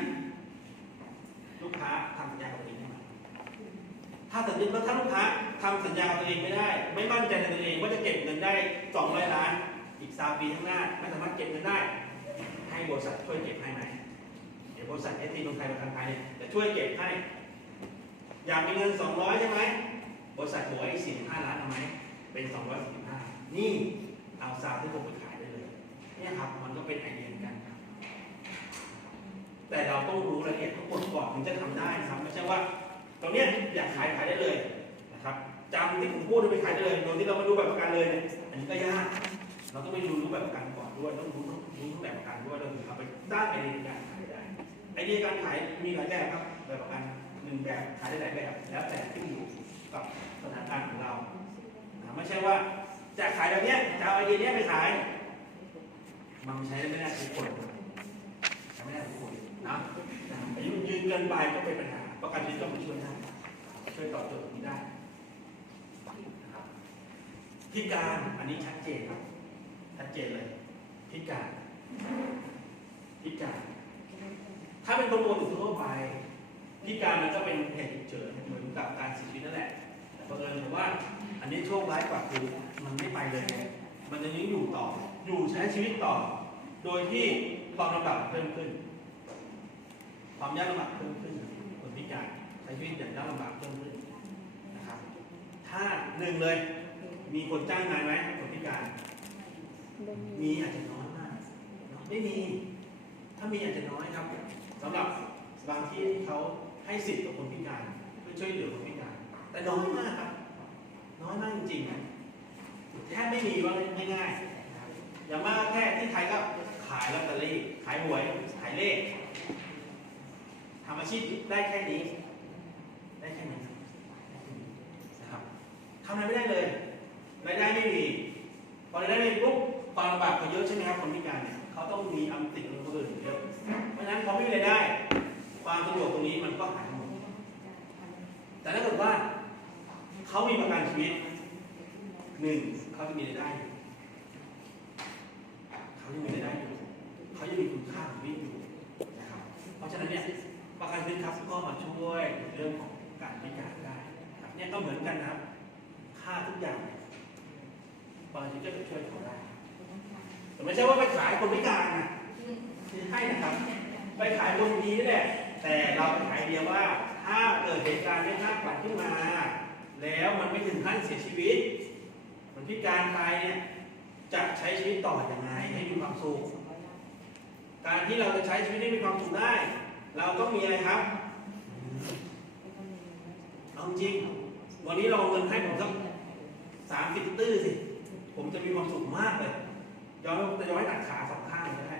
ลูกค้าทำสัญญากับตัวเองได้ไหมถ้าลูกค้าทำสัญญากับตัวเองไม่ได้ไม่มั่นใจในตัวเองว่าจะเก็บเงินได้200 ล้านอีก3 ปีข้างหน้าไม่สามารถเก็บเงินได้ให้บริษัทช่วยเก็บให้ไหมบริษัทST กรุงไทยประกันภัยจะช่วยเก็บให้อยากมีเงิน200ใช่ไหมบริษัทหัวอีก45 ล้านทำไหมเป็น245นี่เอาซาวที่ผมไปขายได้เลยเนี่ยครับมันก็เป็นไอเดียกันครับแต่เราต้องรู้รายละเอียดทั้งหมดก่อนถึงจะทำได้นะครับไม่ใช่ว่าตรงเนี้ยอยากขายได้เลยนะครับจำที่ผมพูดไปขายได้เลยโดยที่เราไม่รู้แบบประกันเลยอันนี้ก็ยาก เราต้องไปดูรูปแบบประกันก่อนด้วยต้องรู้รูปแบบประกันด้วยเราถึงเอาไปได้ไอเดียการขายได้ไอเดียการขายมีหลายแบบครับแบบประกันหนึ่งแบบขายได้หลายแบบแล้วแต่ขึ้นอยู่กับสถานการณ์ของเราไม่ใช่ว่าจะขายแบบนี้จะเอาไอเดียนี้ไปขายมันใช้ไม่ได้ทุกคนใช้ไม่ได้ทุกคนนะอายุยืนเกินไปก็เป็นปัญหาประกันชีวิตก็มาช่วยได้ช่วยตอบโจทย์นี้ได้นะครับพิการอันนี้ชัดเจนครับชัดเจนเลยพิการถ้าเป็นคนปกติทั่วไปพิการมันก็เป็นเหตุฉุกเฉินเหมือนกับการเสียชีวิตนั่นแหละแต่บังเอิญผมว่าอันนี้โชคร้ายกว่าคือมันไม่ไปเลยมันจะยังอยู่ต่ออยู่ใช้ชีวิตต่อโดยที่ความลำบากเพิ่มขึ้นความยากลำบากเพิ่มขึ้นคนพิการใช้ชีวิตอย่างยากลำบากเพิ่มขึ้นนะครับถ้าหนึ่งเลยมีคนจ้างงานไหมคนพิการมีอาจจะน้อยมากไม่มีถ้ามีอาจจะน้อยครับสำหรับบางที่เขาให้สิทธิ์กับคนพิการเพื่อช่วยเหลือคนพิการแต่น้อยมากครับน้อยมากจริงๆแทบไม่มีว่าง่ายๆอย่างมากแค่ที่ไทยก็ขายลอตเตอรี่ขายหวยขายเลขทำอาชีพได้แค่นี้นะครับทำอะไรไม่ได้เลยรายได้ไม่มีพอรายได้ไม่มีปุ๊บความลำบากก็เยอะใช่ไหมครับคนพิการเนี่ยเขาต้องมีอัมติดคนอื่นเยอะเพราะฉะนั้นเขาไม่มีรายได้ความสะดวกตรงนี้มันก็หายหมดแต่ถ้าเกิดว่าเขามีประกันชีวิตหนึ่งเขาจะมีรายได้อยู่เขายังมีรายได้อยู่เขายังมีคุณค่าของชีวิตอยู่นะครับเพราะฉะนั้นเนี่ยประกันชีวิตครับก็มาช่วยเรื่องของการพิการได้ครับเนี่ยก็เหมือนกันนะครับค่าทุกอย่างประกันชีวิตก็จะช่วยเขาได้แต่ไม่ใช่ว่าไปขายคนพิการนะไม่ใช่นะครับไปขายคนดีนี่แหละแต่เราไปขายเดียวว่าถ้าเกิดเหตุการณ์ไม่คาดฝันขึ้นมาแล้วมันไม่ถึงขั้นเสียชีวิตมันพิการไปเนี่ยจะใช้ชีวิตต่อยังไงให้มีความสุขการที่เราจะใช้ชีวิตให้มีความสุขได้เราต้องมีอะไรครับเอาจริงวันนี้เราเงินให้ผมสัก30 ตื้อสิผมจะมีความสุขมากเลยย้อนตัดขาสองข้างก็ได้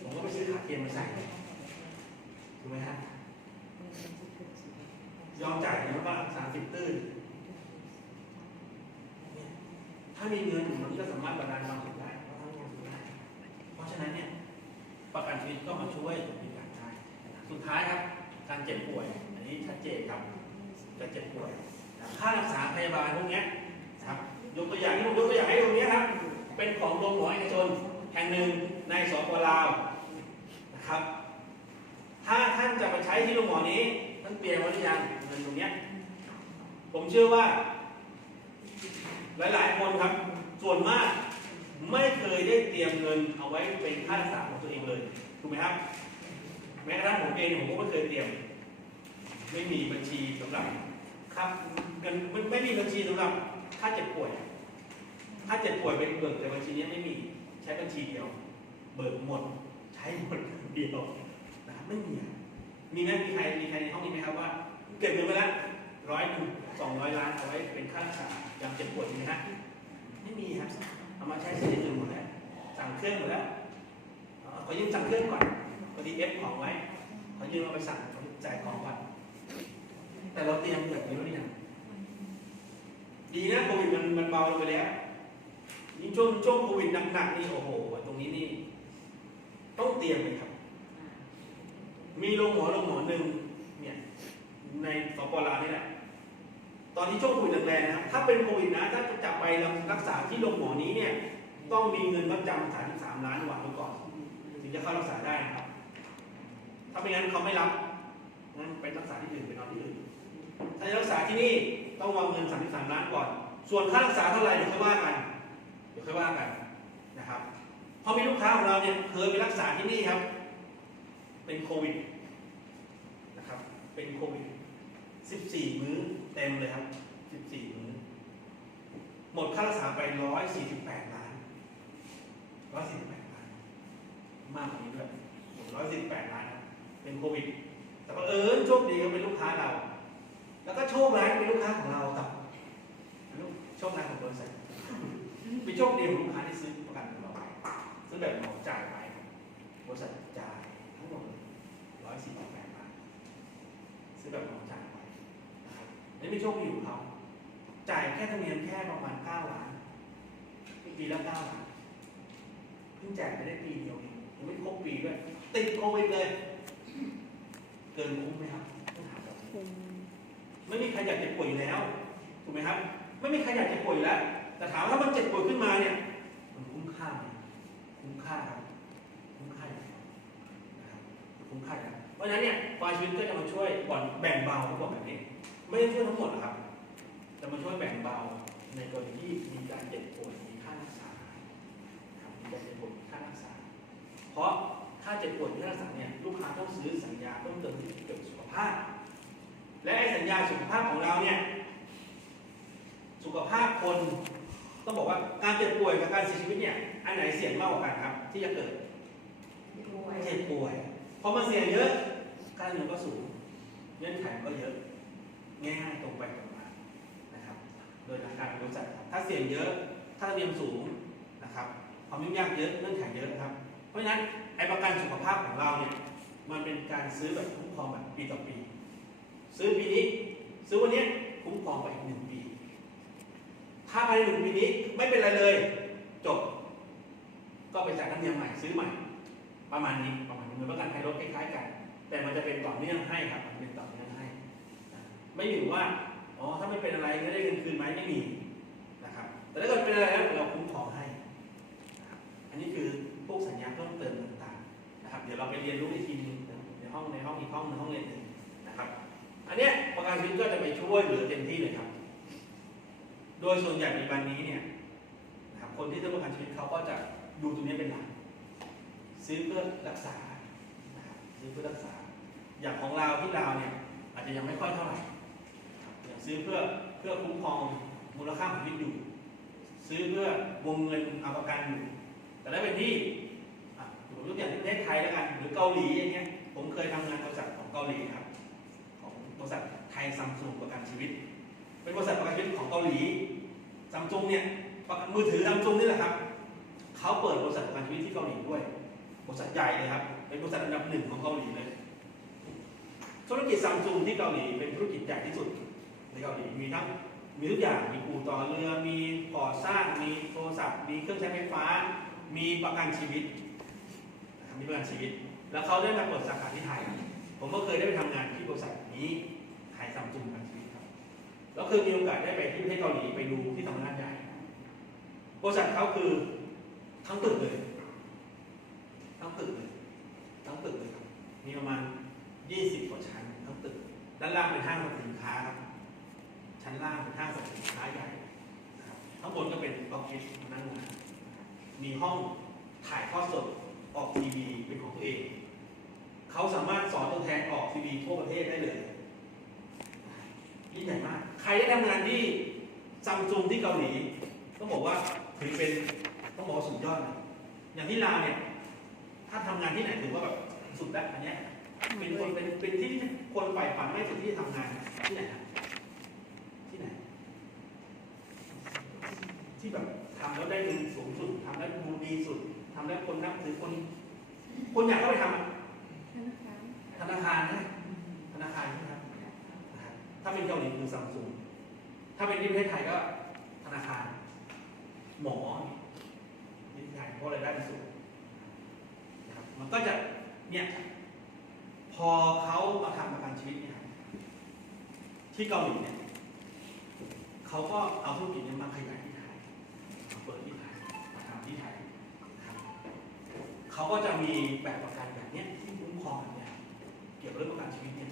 ผมก็ไปซื้อขาเทียมมาใส่ถูกไหมฮะยอมจ่ายนะว่า30 ตื้นถ้ามีเงินมันก็สามารถบรรดาลความสุขได้เพราะฉะนั้นเนี่ยประกันชีวิตก็มาช่วยมีการได้สุดท้ายครับการเจ็บป่วยอันนี้ชัดเจนครับการเจ็บป่วยค่ารักษาพยาบาลพวกนี้ครับยกตัวอย่างที่ผมยกตัวอย่างให้ตรงนี้ครับเป็นของโรงหมอเอกชนแห่งหนึ่งในสปป.ลาวนะครับถ้าท่านจะไปใช้ที่โรงหมอนี้ท่านเตรียมไว้หรือยังเงินตรงนี้ผมเชื่อว่าหลายๆคนครับส่วนมากไม่เคยได้เตรียมเงินเอาไว้เป็นค่ารักษาของตัวเองเลยถูกไหมครับแม้กระทั่งผมเองผมก็ไม่เคยเตรียมไม่มีบัญชีสำหรับครับเงินไม่มีบัญชีสำหรับค่าเจ็บป่วยเป็นเบิกแต่บัญชีนี้ไม่มีใช้บัญชีเดียวเบิกหมดใช้หมดเดียวนะครับไม่มีมีไหมมีใครในห้องนี้ไหมครับว่าเก็บเงินไว้แล้ว100-200 ล้านเอาไว้เป็นค่ารักษายามเจ็บป่วยมีไหมฮะไม่มีครับเอามาใช้ซื้ออื่นหมดแล้วสั่งเครื่องหมดแล้วขอยืมสั่งเครื่องก่อนพอดีของไว้ขอยืมเอาไปสั่งจ่ายของก่อนแต่เราเตรียมแบบนี้หรือยังดีนะโควิดมันเบาลงไปแล้วยิ่งช่วงโควิดหนักๆนี่โอ้โหตรงนี้นี่ต้องเตรียมเลยครับมีโรงหมอหนึ่งเนี่ยในสปป.ลาวนี่แหละตอนที่ช่วงโควิดแรงๆนะครับถ้าเป็นโควิดนะถ้าจะจับไปรักษาที่โรงหมอนี้เนี่ยต้องมีเงินมัดจำ33 ล้านหวานก่อนถึงจะเข้ารักษาได้นะครับถ้าไม่งั้นเขาไม่รับงั้นไปรักษาที่อื่นไปนอนที่อื่นถ้าจะรักษาที่นี่ต้องวางเงิน33 ล้านก่อนส่วนค่ารักษาเท่าไหร่เดี๋ยวค่อยว่ากันนะครับพอมีลูกค้าของเราเนี่ยเคยไปรักษาที่นี่ครับเป็นโควิดนะครับเป็นโควิด14 มื้อเต็มเลยครับ14 มื้อหมดค่ารักษาไป148 ล้านมากกว่านี้ด้วย148 ล้านเป็นโควิดแต่บังเอิญโชคดีก็เป็นลูกค้าเราแล้วก็โชคร้ายเป็นลูกค้าของเราครับโชคร้ายของบริษัท มีโชคดีของลูกค้าที่ซื้อประกันของเราไปซื้อแบบเหมาจ่ายไปบริษัทจ่ายทั้งหมด148 บาทซื้อแบบเหมาจ่ายไปนะครับนี่มีโชคดีของเขาจ่ายแค่ธรรมเนียมแค่ประมาณ9 ล้านปีละ9 ล้านเพิ่งแจกไปได้ปีเดียวเองยังไม่ครบปีด้วยติดโควิดเลยเกินคุ้มไหมครับต้องถามแบบนี้ไม่มีใครอยากเจ็บป่วยอยู่แล้วถูกไหมครับไม่มีใครอยากเจ็บป่วยอยู่แล้วแต่ถามว่าถ้ามันเจ็บป่วยขึ้นมาเนี่ยมันคุ้มค่าไหมคุ้มค่าครับคุ้มค่านะครับคุ้มค่าครับเพราะฉะนั้นเนี่ยฟาชีวิตก็จะมาช่วยแบ่งเบาเขาบอกแบบนี้ไม่ได้ช่วยทั้งหมดนะครับจะมาช่วยแบ่งเบาในกรณีที่มีการเจ็บป่วยมีค่ารักษาครับมีการเจ็บป่วยมีค่ารักษาเพราะถ้าเจ็บป่วยมีค่ารักษาเนี่ยลูกค้าต้องซื้อสัญญาเพิ่มเติมที่เกี่ยวกับสุขภาพและไอ้สัญญาสุขภาพของเราเนี่ยสุขภาพคนต้องบอกว่าการเจ็บป่วยกับการเสียชีวิตเนี่ยอันไหนเสี่ยงมากกว่ากันครับที่จะเกิดเจ็บป่วยเพราะมันเสี่ยงเยอะการเงินก็สูงเงื่อนไขก็เยอะง่ายๆตรงไปตรงมานะครับโดยหลักการบริษัทถ้าเสี่ยงเยอะถ้าเรียมสูงนะครับความยุ่งยากเยอะเงื่อนไขเยอะนะครับเพราะฉะนั้นไอ้ประกันสุขภาพของเราเนี่ยมันเป็นการซื้อแบบคุ้มครองแบบปีต่อปีซื้อปีนี้ซื้อวันนี้คุ้มครองไปอีก1 ปีถ้าภายใน1 ปีนี้ไม่เป็นไรเลยจบก็ไปจ่ายธรรมเนียมใหม่ซื้อใหม่ประมาณนี้เหมือนประกันภัยรถคล้ายๆกันแต่มันจะเป็นต่อเนื่องให้ครับมันเป็นต่อเนื่องให้ไม่อยู่ว่าอ๋อถ้าไม่เป็นอะไรก็ได้เงินคืนไหมไม่มีนะครับแต่ถ้าเกิดเป็นอะไรแล้วเราคุ้มครองให้นะครับอันนี้คือพวกสัญญาเพิ่มเติมต่างๆนะครับเดี๋ยวเราไปเรียนรู้อีกทีนึงในห้องอีกห้องเรียนหนึ่งนะครับอันเนี้ยประกันชีวิตก็จะไปช่วยเหลือเต็มที่เลยครับโดยส่วนใหญ่ในวันนี้เนี่ยนะครับคนที่ซื้อประกันชีวิตเขาก็จะดูตรงนี้เป็นหลักซื้อเพื่อรักษานะครับซื้อเพื่อรักษาอย่างของเราที่เราเนี่ยอาจจะยังไม่ค่อยเท่าไหร่อย่างซื้อเพื่อคุ้มครองมูลค่าของชีวิตอยู่ซื้อเพื่อวงเงินเอาประกันอยู่แต่ถ้าเป็นที่ยกอย่างที่ประเทศไทยแล้วกันหรือเกาหลีอย่างเงี้ยผมเคยทำงานบริษัทของเกาหลีครับของบริษัทไทยซัมซุงประกันชีวิตเป็นบริษัทประกันชีวิตของเกาหลีซัมซุงเนี่ยมือถือซัมซุงนี่แหละครับเขาเปิดบริษัทประกันชีวิตที่เกาหลีด้วยบริษัทใหญ่เลยครับเป็นบริษัทอันดับ1ของเกาหลีเลยธุรกิจซัมซุงที่เกาหลีเป็นธุรกิจใหญ่ที่สุดในเกาหลีมีทุกอย่างมีอู่ต่อเรือมีก่อสร้างมีโทรศัพท์มีเครื่องใช้ไฟฟ้ามีประกันชีวิตมีประกันชีวิตแล้วเขาได้มาเปิดสาขาที่ไทยผมก็เคยได้ไปทำงานที่บริษัทนี้ไทยซัมซุงประกันชีวิตครับแล้วเคยมีโอกาสได้ไปที่ประเทศเกาหลีไปดูที่ทำงานใหญ่บริษัทเขาคือทั้งตึกเลยทั้งตึกเลยครับมีประมาณ20 กว่าชั้นทั้งตึกด้านล่างเป็นห้างสรรพสินค้าครับชั้นล่างเป็นห้างสรรพสินค้าใหญ่นะครับข้างบนก็เป็นออฟฟิศนั่งงานมีห้องถ่ายทอดสดออกทีวีเป็นของตัวเองเขาสามารถสอนตัวแทนออกทีวีทั่วประเทศได้เลยยิ่งใหญ่มากใครได้ทำงานที่ซัมซุงที่เกาหลีต้องบอกว่าถือเป็นต้องบอกสุดยอดนะอย่างที่ลาวเนี่ยถ้าทำงานที่ไหนถือว่าแบบสุดแล้วอันเนี้ยเป็นที่คนใฝ่ฝันไม่สุดที่จะทำงานที่ไหนครับที่ไหนที่แบบทำแล้วได้เงินสูงสุดทำแล้วดูดีสุดทำแล้วคนนับถือคนอยากเข้าไปทำธนาคารนะธนาคารใช่ไหมครับถ้าเป็นเกาหลีคือซัมซุงถ้าเป็นที่ประเทศไทยก็ธนาคารหมอที่ไทยเพราะรายได้มันสูงนะครับมันก็จะเนี่ยพอเขามาทำประกันชีวิตเนี่ยที่เกาหลีเนี่ยเขาก็เอาธุรกิจนี้มาขยายที่ไทยมาเปิดที่ไทยมาทำที่ไทยนะครับเขาก็จะมีแบบประกันแบบนี้ที่คุ้มครองแบบนี้เกี่ยวกับเรื่องประกันชีวิตเนี่ย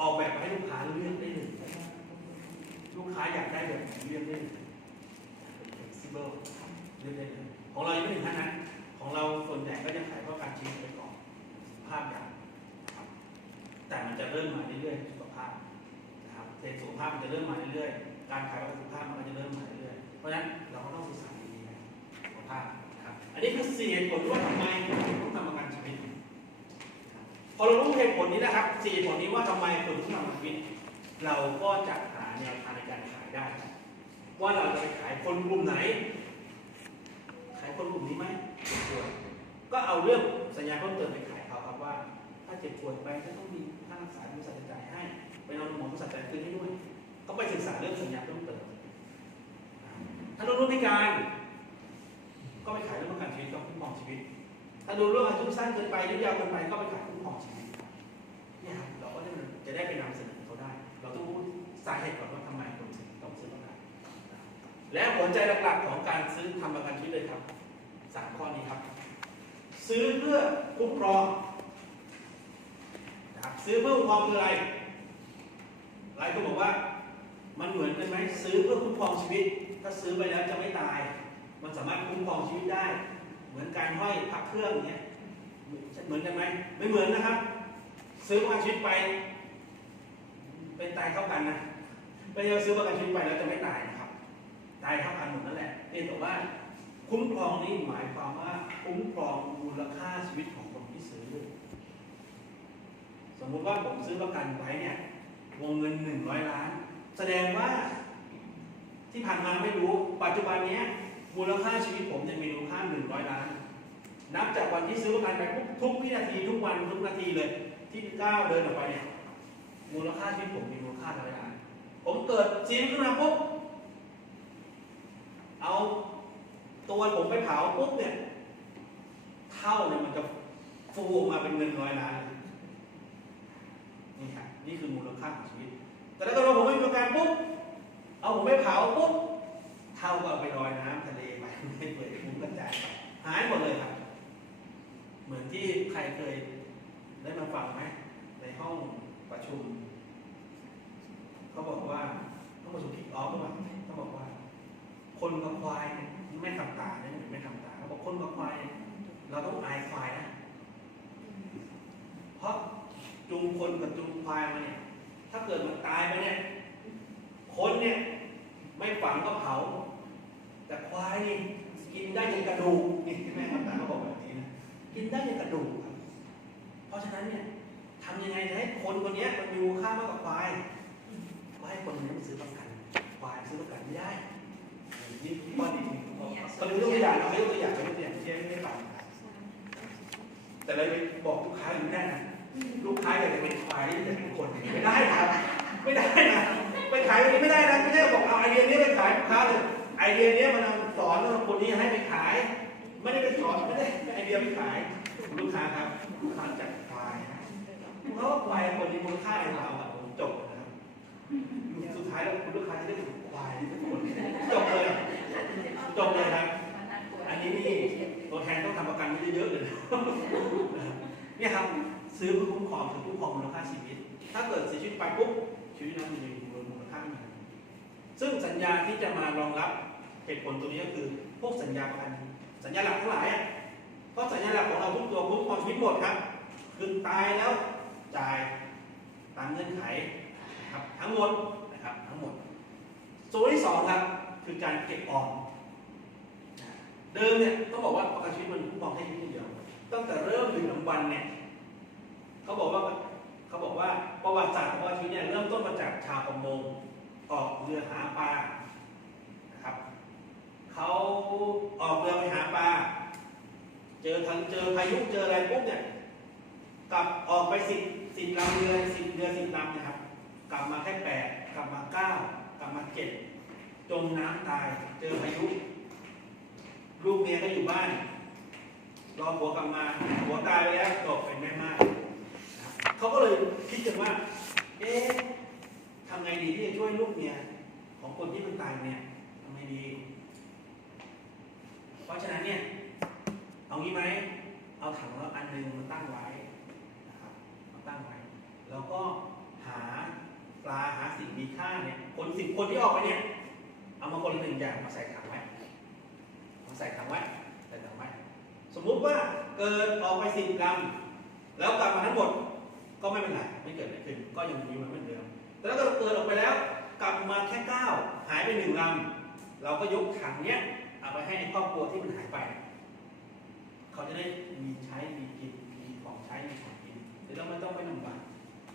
ออกแบบให้ลูกค้าเลือกได้เลยลูกค้าอยากได้แบบไหนเลือกได้เลยflexible เลือกได้เลยของเรายังไม่ถึงขั้นนั้นของเราส่วนใหญ่ก็จะขายประกันชีวิตไปก่อนภาพอย่างแต่มันจะเริ่มมาเรื่อยๆสุขภาพนะครับเทรนด์สุขภาพมันจะเริ่มมาเรื่อยๆการขายประกันสุขภาพมันก็จะเริ่มมาเรื่อยๆเพราะฉะนั้นเราก็ต้องศึกษาดีๆนะสุขภาพนะครับอันนี้คือ4 เหตุผลว่าทำไมต้องทำประกันชีวิตพอเรารู้เหตุผลนี้นะครับ4 เหตุผลนี้ว่าทำไมคนต้องทำประกันชีวิตเราก็จะหาแนวทางในการขายได้ว่าเราจะไปขายคนกลุ่มไหน ขายคนกลุ่มนี้ไหมเจ็บป่วยก็เอาเรื่องสัญญาเพิ่มเติมไปขายเขาครับว่าถ้าเจ็บป่วยไปก็ต้องมีค่ารักษาบริษัทจะจ่ายให้ไปนอนโรงพยาบาลบริษัทจ่ายคืนให้ด้วยก็ไปศึกษาเรื่องสัญญาเพิ่มเติมถ้ารู้พิการก็ไปขายเรื่องประกันชีวิตกับคุ้มครองชีวิตถ้าดูเรื่องอายุสั้นเกินไปอายุยาวเกินไปก็ไปขายคุ้มครองชีวิตเนี่ยครับเราก็จะได้ไปนำเสนอเขาได้เราต้องรู้สาเหตุก่อนว่าทำไมคนถึงต้องซื้อประกันและหัวใจหลักๆของการซื้อทำประกันชีวิตเลยครับ3 ข้อนี้ครับซื้อเพื่อคุ้มครองนะครับซื้อเพื่อคุ้มครองคืออะไรหลายคนบอกว่ามันเหมือนกันไหมซื้อเพื่อคุ้มครองชีวิตถ้าซื้อไปแล้วจะไม่ตายมันสามารถคุ้มครองชีวิตได้เหมือนการห้อยพักเครื่องเนี้ยเหมือนกันไหมไม่เหมือนนะครับซื้อประกันชีวิตไปเป็นตายเท่ากันนะไม่ใช่ว่าซื้อประกันชีวิตไปแล้วจะไม่ตายนะครับตายเท่ากันหมดนั่นแหละเพียงแต่ว่าคุ้มครองนี้หมายความว่าคุ้มครองมูลค่าชีวิตของคนที่ซื้อสมมุติว่าผมซื้อประกันไว้เนี่ยวงเงิน100 ล้านแสดงว่าที่ผ่านมาไม่รู้ปัจจุบันนี้มูลค่าชีวิตผมจะมีมูลค่า100 ล้านนับจากวันที่ซื้อประกันไปทุกวินาทีทุกวันทุกนาทีเลยที่ก้าวเดินออกไปเนี่ยมูลค่าชีวิตผมมีมูลค่า100 ล้านผมเกิดชีวิตขึ้นมาปุ๊บเอาตัวผมไปเผาปุ๊บเนี่ยเท่าเนี่ยมันจะฟูออกมาเป็นเงิน100 ล้านนี่ครับนี่คือมูลค่าของชีวิตแต่ถ้าเกิดว่าผมไม่มีประกันปุ๊บเอาผมไปเผาปุ๊บเท่าก็เอาไปลอยน้ำทะเลไปไม่เปิดฟุ้งกระจายไปหายหมดเลยครับเหมือนที่ใครเคยได้มาฟังไหมในห้องประชุมเขาบอกว่าห้องประชุมคิกออฟเมื่อวานเขาบอกว่าคนกับควายไม่ทำตาเนี่ยไม่ทำตาเขาบอกคนกับควายเราต้องอายควายนะเพราะจูงคนกับจูงควายมาเนี่ยถ้าเกิดมันตายไปเนี่ยคนเนี่ยไม่ฝังก็เผาแต่ควายนี่กินได้ยังกระดูกนี่แม่ทำตาเขาบอกแบบนี้นะกินได้ยังกระดูกครับเพราะฉะนั้นเนี่ยทำยังไงให้คนคนนี้มันมีมูลค่ามากกว่าควายก็ให้คนนี้มันซื้อประกันควายซื้อประกันไม่ได้นี่ข้อดีก็ดูตัวอย่างเราไม่ตัวอย่างไม่ตัวอย่างเช่นไม่ฟังแต่เราไปบอกลูกค้าอยู่แน่นะลูกค้าอยากจะเป็นควายอยากจะเป็นคนไม่ได้ครับไม่ได้นะไปขายแบบนี้ไม่ได้นะไม่ใช่บอกเอาไอเดียนี้ไปขายลูกค้าเลยไอเดียนี้มันสอนคนนี้ให้ไปขายไม่ได้ไปสอนไม่ได้ไอเดียไปขายลูกค้าครับลูกค้าจัดควายเพราะควายคนนี้มูลค่าในเราอะผมจบนะครับสุดท้ายแล้วคุณลูกค้าจะได้ถูกควายทุกคนจบเลยครับอันนี้นี่ตัวแทนต้องทำประกันไม่เยอะๆเลยเนี่ยครับซื้อเพื่อคุ้มครองคือคุ้มครองมูลค่าชีวิตถ้าเกิดเสียชีวิตไปปุ๊บชีวิตนั้นมันมีมูลค่าขึ้นมาซึ่งสัญญาที่จะมารองรับเหตุผลตัวนี้ก็คือพวกสัญญาประกันสัญญาหลักทั้งหลายอ่ะเพราะสัญญาหลักของเราทุกตัวคุ้มครองชีวิตหมดครับคือตายแล้วจ่ายตามเงื่อนไขนะครับทั้งหมดนะครับทั้งหมดส่วนที่2ครับคือการเก็บออมเดิมเนี่ยต้องบอกว่าประกันชีวิตมันคุ้มครองแค่ชีวิตเดียวตั้งแต่เริ่มดื่มน้ำวันเนี่ยเขาบอกว่าประวัติศาสตร์ของประกันชีวิตเนี่ยเริ่มต้นมาจากชาวประมงออกเรือหาปลานะครับเขาออกเรือไปหาปลาเจอพายุเจออะไรปุ๊บเนี่ยกลับออกไป10 ลำเรือ10 ลำนะครับกลับมาแค่8กลับมา9กลับมา7จมน้ำตายเจอพายุลูกเมียก็อยู่บ้านรอผัวกลับมาผัวตายไปแล้วจบเป็นแม่ไม้เขาก็เลยคิดกันว่าทำไงดีที่จะช่วยลูกเมียของคนที่มันตายเนี่ยทำไงดีเพราะฉะนั้นเนี่ยเอางี้ไหมเอาถังแล้วอันนึงมาตั้งไว้นะครับมาตั้งไว้แล้วก็หาปลาหาสิ่งมีค่าเนี่ยคน10 คนที่ออกไปเนี่ยเอามาคนละ1 อย่างมาใส่ถังไว้สมมุติว่าเกิดออกไป10 ลำแล้วกลับมาทั้งหมดก็ไม่เป็นไรไม่เกิดอะไรขึ้นก็ยังมีเหมือนเดิมแต่ถ้าเกิดออกไปแล้วกลับมาแค่9หายไป1 ลำเราก็ยกถังเนี้ยเอาไปให้ครอบครัวที่มันหายไปเขาจะได้มีใช้มีกินมีของใช้มีของกินแต่เราไม่ต้องไปลำบาก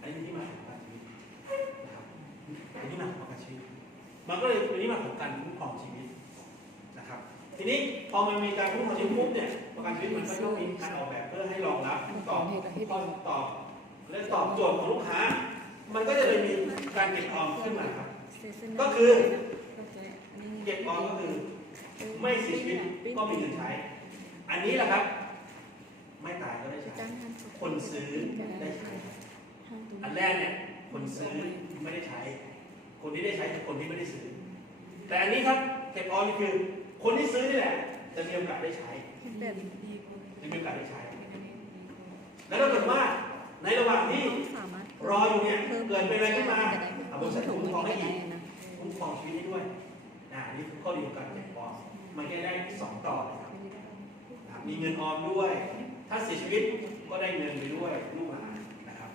อันนี้ที่มาของการชีวิตนะครับเป็นที่มาของการชีวิตมันก็เลยเป็นที่มาของการคุ้มครองชีวิตนะครับ ทีนี้พอมันมีการคุ้มครองชีวิตปุ๊บเนี่ยประกันชีวิตมันก็ต้องมีการออกแบบเพื่อให้รองรับตอบและตอบโจทย์ของลูกค้า มันก็จะเลยมีการเก็บออมขึ้นมาครับก็คือเก็บออมก็คือไม่เสียชีวิตก็มีเงินใช้ อันนี้แหละครับไม่ตายก็ได้ใช้คนซื้อได้ใช้อันแรกเนี่ยคนซื้อไม่ได้ใช้ คนที่ได้ใช้คือคนที่ไม่ได้ซื้อ แต่อันนี้ครับเก็บออมนี่คือคนที่ซื้อนี่แหละจะมีโอกาสได้ใช้จะมีโอกาสได้ใช้ แล้วถ้าเกิดว่าในระหว่างที่รออยู่เนี่ยเกิดเป็นอะไรขึ้นมาบริษัทคุ้มครองได้อีกคุ้มครองชีวิตได้ด้วยนี่คือข้อดีของการเก็บออมมันก็ได้2 ต่อนะครับมีเงินออมด้วย ถ้าเสียชีวิตก็ได้เงินไปด้วยลูกหลานนะครับ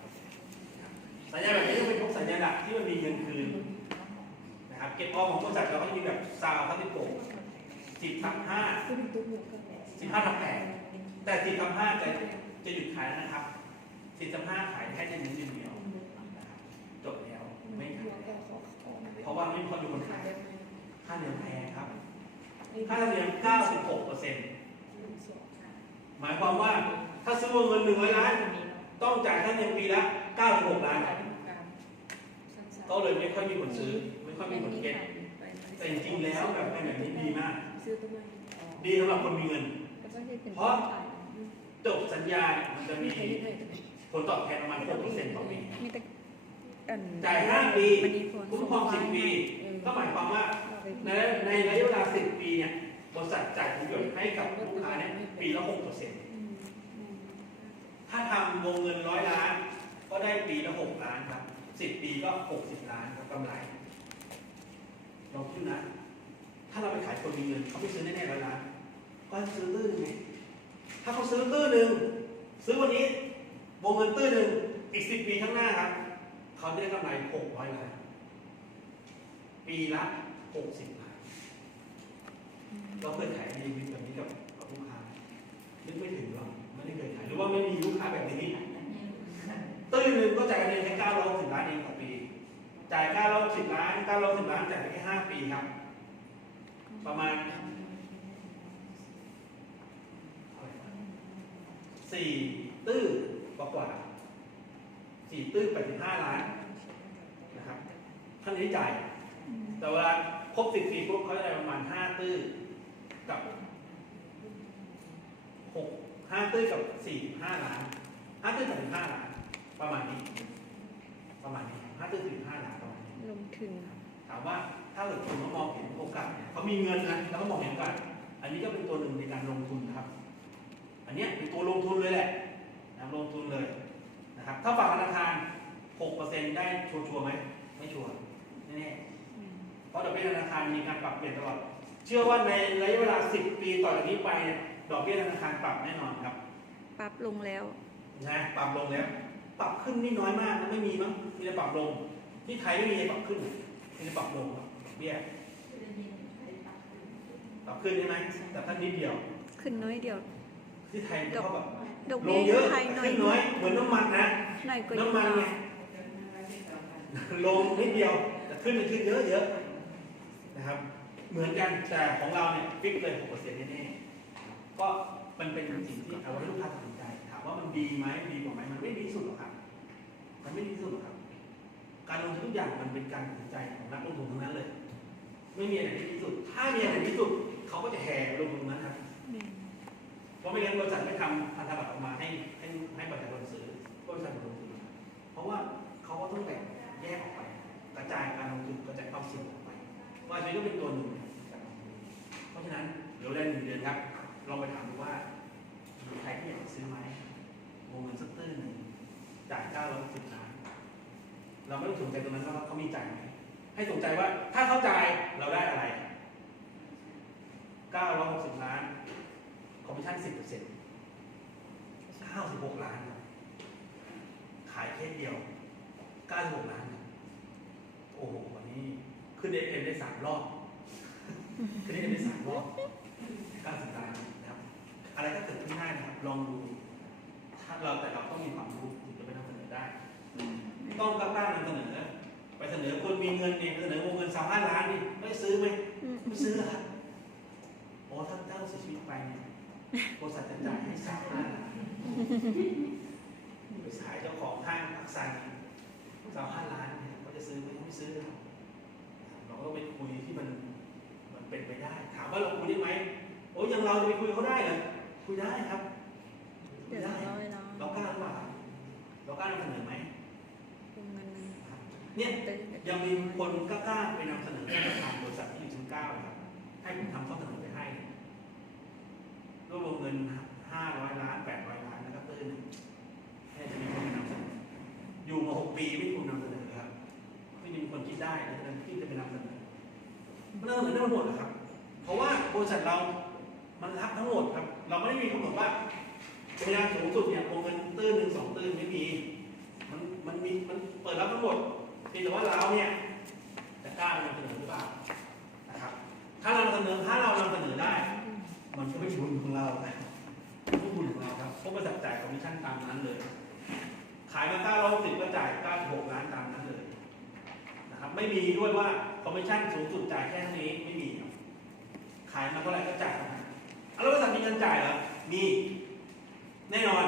สัญญาแบบนี้ต้องเป็นพวกสัญญาหลักที่มันมีเงินคืนนะครับเก็บออมของบริษัทเราก็จะมีแบบซาวพัติโก10/5 15/8แต่10/5จะหยุดขายแล้วนะครับ10/5ขายแค่1 เดือนเดียวนะครับจบแล้วไม่ขายเพราะว่าไม่พอมีคนขายค่าเดือนแพงครับค่าเดือน 96% หมายความว่าถ้าซื้อวงเงิน100 ล้านต้องจ่ายค่าเดือนปีละ96 ล้านก็เลยไม่ค่อยมีคนซื้อไม่ค่อยมีคนเก็ตแต่จริงๆแล้วแบบเป็นแบบนี้ดีมากดีสำหรับคนมีเงินเพราะจบสัญญามันจะมีผลตอบแทนประมาณ 6% ต่อปีจ่าย5 ปีคุ้มครอง10 ปีก็หมายความว่าในระยะเวลา10 ปีเนี่ยบริษัทจ่ายผลประโยชน์ให้กับลูกค้าเนี่ยปีละ 6%ถ้าทำวงเงิน100 ล้านก็ได้ปีละ6 ล้านครับ10 ปีก็60 ล้านครับกำไรลองคิดนะถ้าเราไปขายคนมีเงินเขาไม่ซื้อแน่ๆ100 ล้านก็ซื้อตื้อไงถ้าเขาซื้อตื้อหนึ่งซื้อวันนี้วงเงินตื้อหนึ่งอีก10 ปีข้างหน้าครับเขาจะได้กำไร600 ล้านปีละ60 ล้านเราเคยขายรีวิวแบบนี้กับลูกค้านึกไม่ถึงหรอกไม่ได้เคยขายหรือว่าไม่มีลูกค้าแบบนี้ตื้อหนึ่งก็จ่ายเงินแค่960 ล้านเองต่อปีจ่าย960 ล้าน960 ล้านจ่ายไปแค่5 ปีครับประมาณ4 ตื้อกว่า4 ตื้อ85 ล้านนะครับท่านนี้จ่ายแต่เวลาครบ10 ปีปุ๊บเขาจะได้ประมาณ5 ตื้อกับ5 ตื้อกับ45 ล้าน5 ตื้อกับ15 ล้านประมาณนี้5 ตื้อ15 ล้านประมาณนี้ลงทุนถามว่าถ้าเกิดคนมองเห็นโอกาสเขามีเงินนะแล้วก็มองเห็นโอกาสอันนี้ก็เป็นตัวหนึ่งในการลงทุนครับอันนี้เป็นตัวลงทุนเลยแหละลงทุนเลยนะครับถ้าฝากธนาคาร 6% ได้ชัวร์ไหมไม่ชัวร์แน่ๆเพราะดอกเบี้ยธนาคารมีการปรับเปลี่ยนตลอดเชื่อว่าในระยะเวลา10 ปีต่อจากนี้ไปดอกเบี้ยธนาคารปรับแน่นอนครับปรับลงแล้วนะปรับลงแล้วปรับขึ้นนี่น้อยมากนะไม่มีมั้งมีแต่ปรับลงที่ไทยไม่มีปรับขึ้นมีแต่ปรับลงครับดอกเบี้ยปรับขึ้นใช่ไหมแต่ท่านนิดเดียวขึ้นน้อยเดียวที่ไทยเขาแบบลงเยอะขึ้นน้อยเหมือนน้ำมันนะน้ำมันเนี่ยลงนิดเดียวแต่ขึ้นเยอะนะครับเหมือนกันแต่ของเราเนี่ยฟิกเลย 6% แน่ๆก็มันเป็นสิ่งที่เอาไว้ลูกค้าตัดสินใจถามว่ามันดีไหมดีกว่าไหมมันไม่ดีที่สุดหรอกครับมันไม่ดีที่สุดหรอกครับการลงทุนทุกอย่างมันเป็นการตัดสินใจของนักลงทุนทั้งนั้นเลยไม่มีอะไรที่ดีที่สุดถ้ามีอะไรที่ดีที่สุดเขาก็จะแห่ลงทุนนั้นครับเพราะไม่งั้นบริษัทไม่ทำพันธบัตรออกมาให้บริษัทลงซื้อบริษัทลงทุนเพราะว่าเขาก็ต้องแบ่งแยกออกไปกระจายการลงทุนกระจายความเสี่ยงออกไปว่าจะต้องเป็นตัวหนึ่งเพราะฉะนั้นเดี๋ยวได้1 เดือนครับลองไปถามดูว่ามีใครที่อยากซื้อไหมวงเงินสักตื้อหนึ่งจ่าย910 ล้านเราไม่ต้องสนใจตรงนั้นว่าเขามีจ่ายไหมให้สนใจว่าถ้าเขาจ่ายเราได้อะไร960 ล้านคอมมิชชั่น 10% 96 ล้านขายแค่เดียว96 ล้านโอ้โหวันนี้ขึ้นได้3 รอบขึ้นได้3 รอบ90 ล้านนะครับอะไรก็เกิดขึ้นได้นะครับลองดูถ้าแต่เราต้องมีความรู้ถึงจะไปนำเสนอได้ต้องกล้านำเสนอไปเสนอคนมีเงินเนี่ยเสนอวงเงิน35 ล้านนี่ไม่ซื้อไหมไม่ซื้อครับ อ้ถ้าเจ้าเสียชีวิตไปเนี่ยบริษัทจะจ่ายให้35 ล้านไปขายเจ้าของห้างอักษร35 ล้านเนี่ยเขาจะซื้อไหมเขาไม่ซื้อครับเราก็ต้องไปคุยที่มันเป็นไปได้ ถามว่าเราคุยได้ไหมโอ้ยังเราจะไปคุยเขาได้เหรอคุยได้ครับคุ เดี๋ ย ยว ได้ เราเลยเนาะ เรากล้าหรือเปล่าเรากล้านำเสนอไหม วงเงินหนึ่ง เนี่ย เต้น ยังมีคนกล้าไปนำเสนอท่านประธานบริษัทที่อยู่ชั้น 9ครับให้ผมทำข้อเสนอไปให้รวบรวมเงิน500 ล้าน800 ล้านนะครับตื้นแค่จะมีคนนำเสนออยู่มา6 ปีไม่มีคนนำเสนอครับไม่มีคนคิดได้ดังนั้นที่จะไปนำเสนอมันนำเสนอได้หมดนะครับเพราะว่าบริษัทเรามันรับทั้งหมดครับเราไม่ได้มีกำหนดว่าเวลาสูงสุดเนี่ยวงเงินตื้น1 2 ตื้นไม่มีมันเปิดรับทั้งหมดเพียงแต่ว่าเราเนี่ยจะกล้าไปนำเสนอหรือเปล่านะครับถ้าเรานำเสนอได้มันก็ไม่ใช่บุญของเราไม่ใช่บุญของเราครับเพราะบริษัทจ่ายคอมมิชชั่นตามนั้นเลยขายมา960ก็จ่าย96 ล้านตามนั้นเลยนะครับไม่มีด้วยว่าคอมมิชชั่นสูงสุดจ่ายแค่นี้ไม่มีครับขายมาเท่าไหร่ก็จ่ายแล้วบริษัทมีเงินจ่ายเหรอมีแน่นอน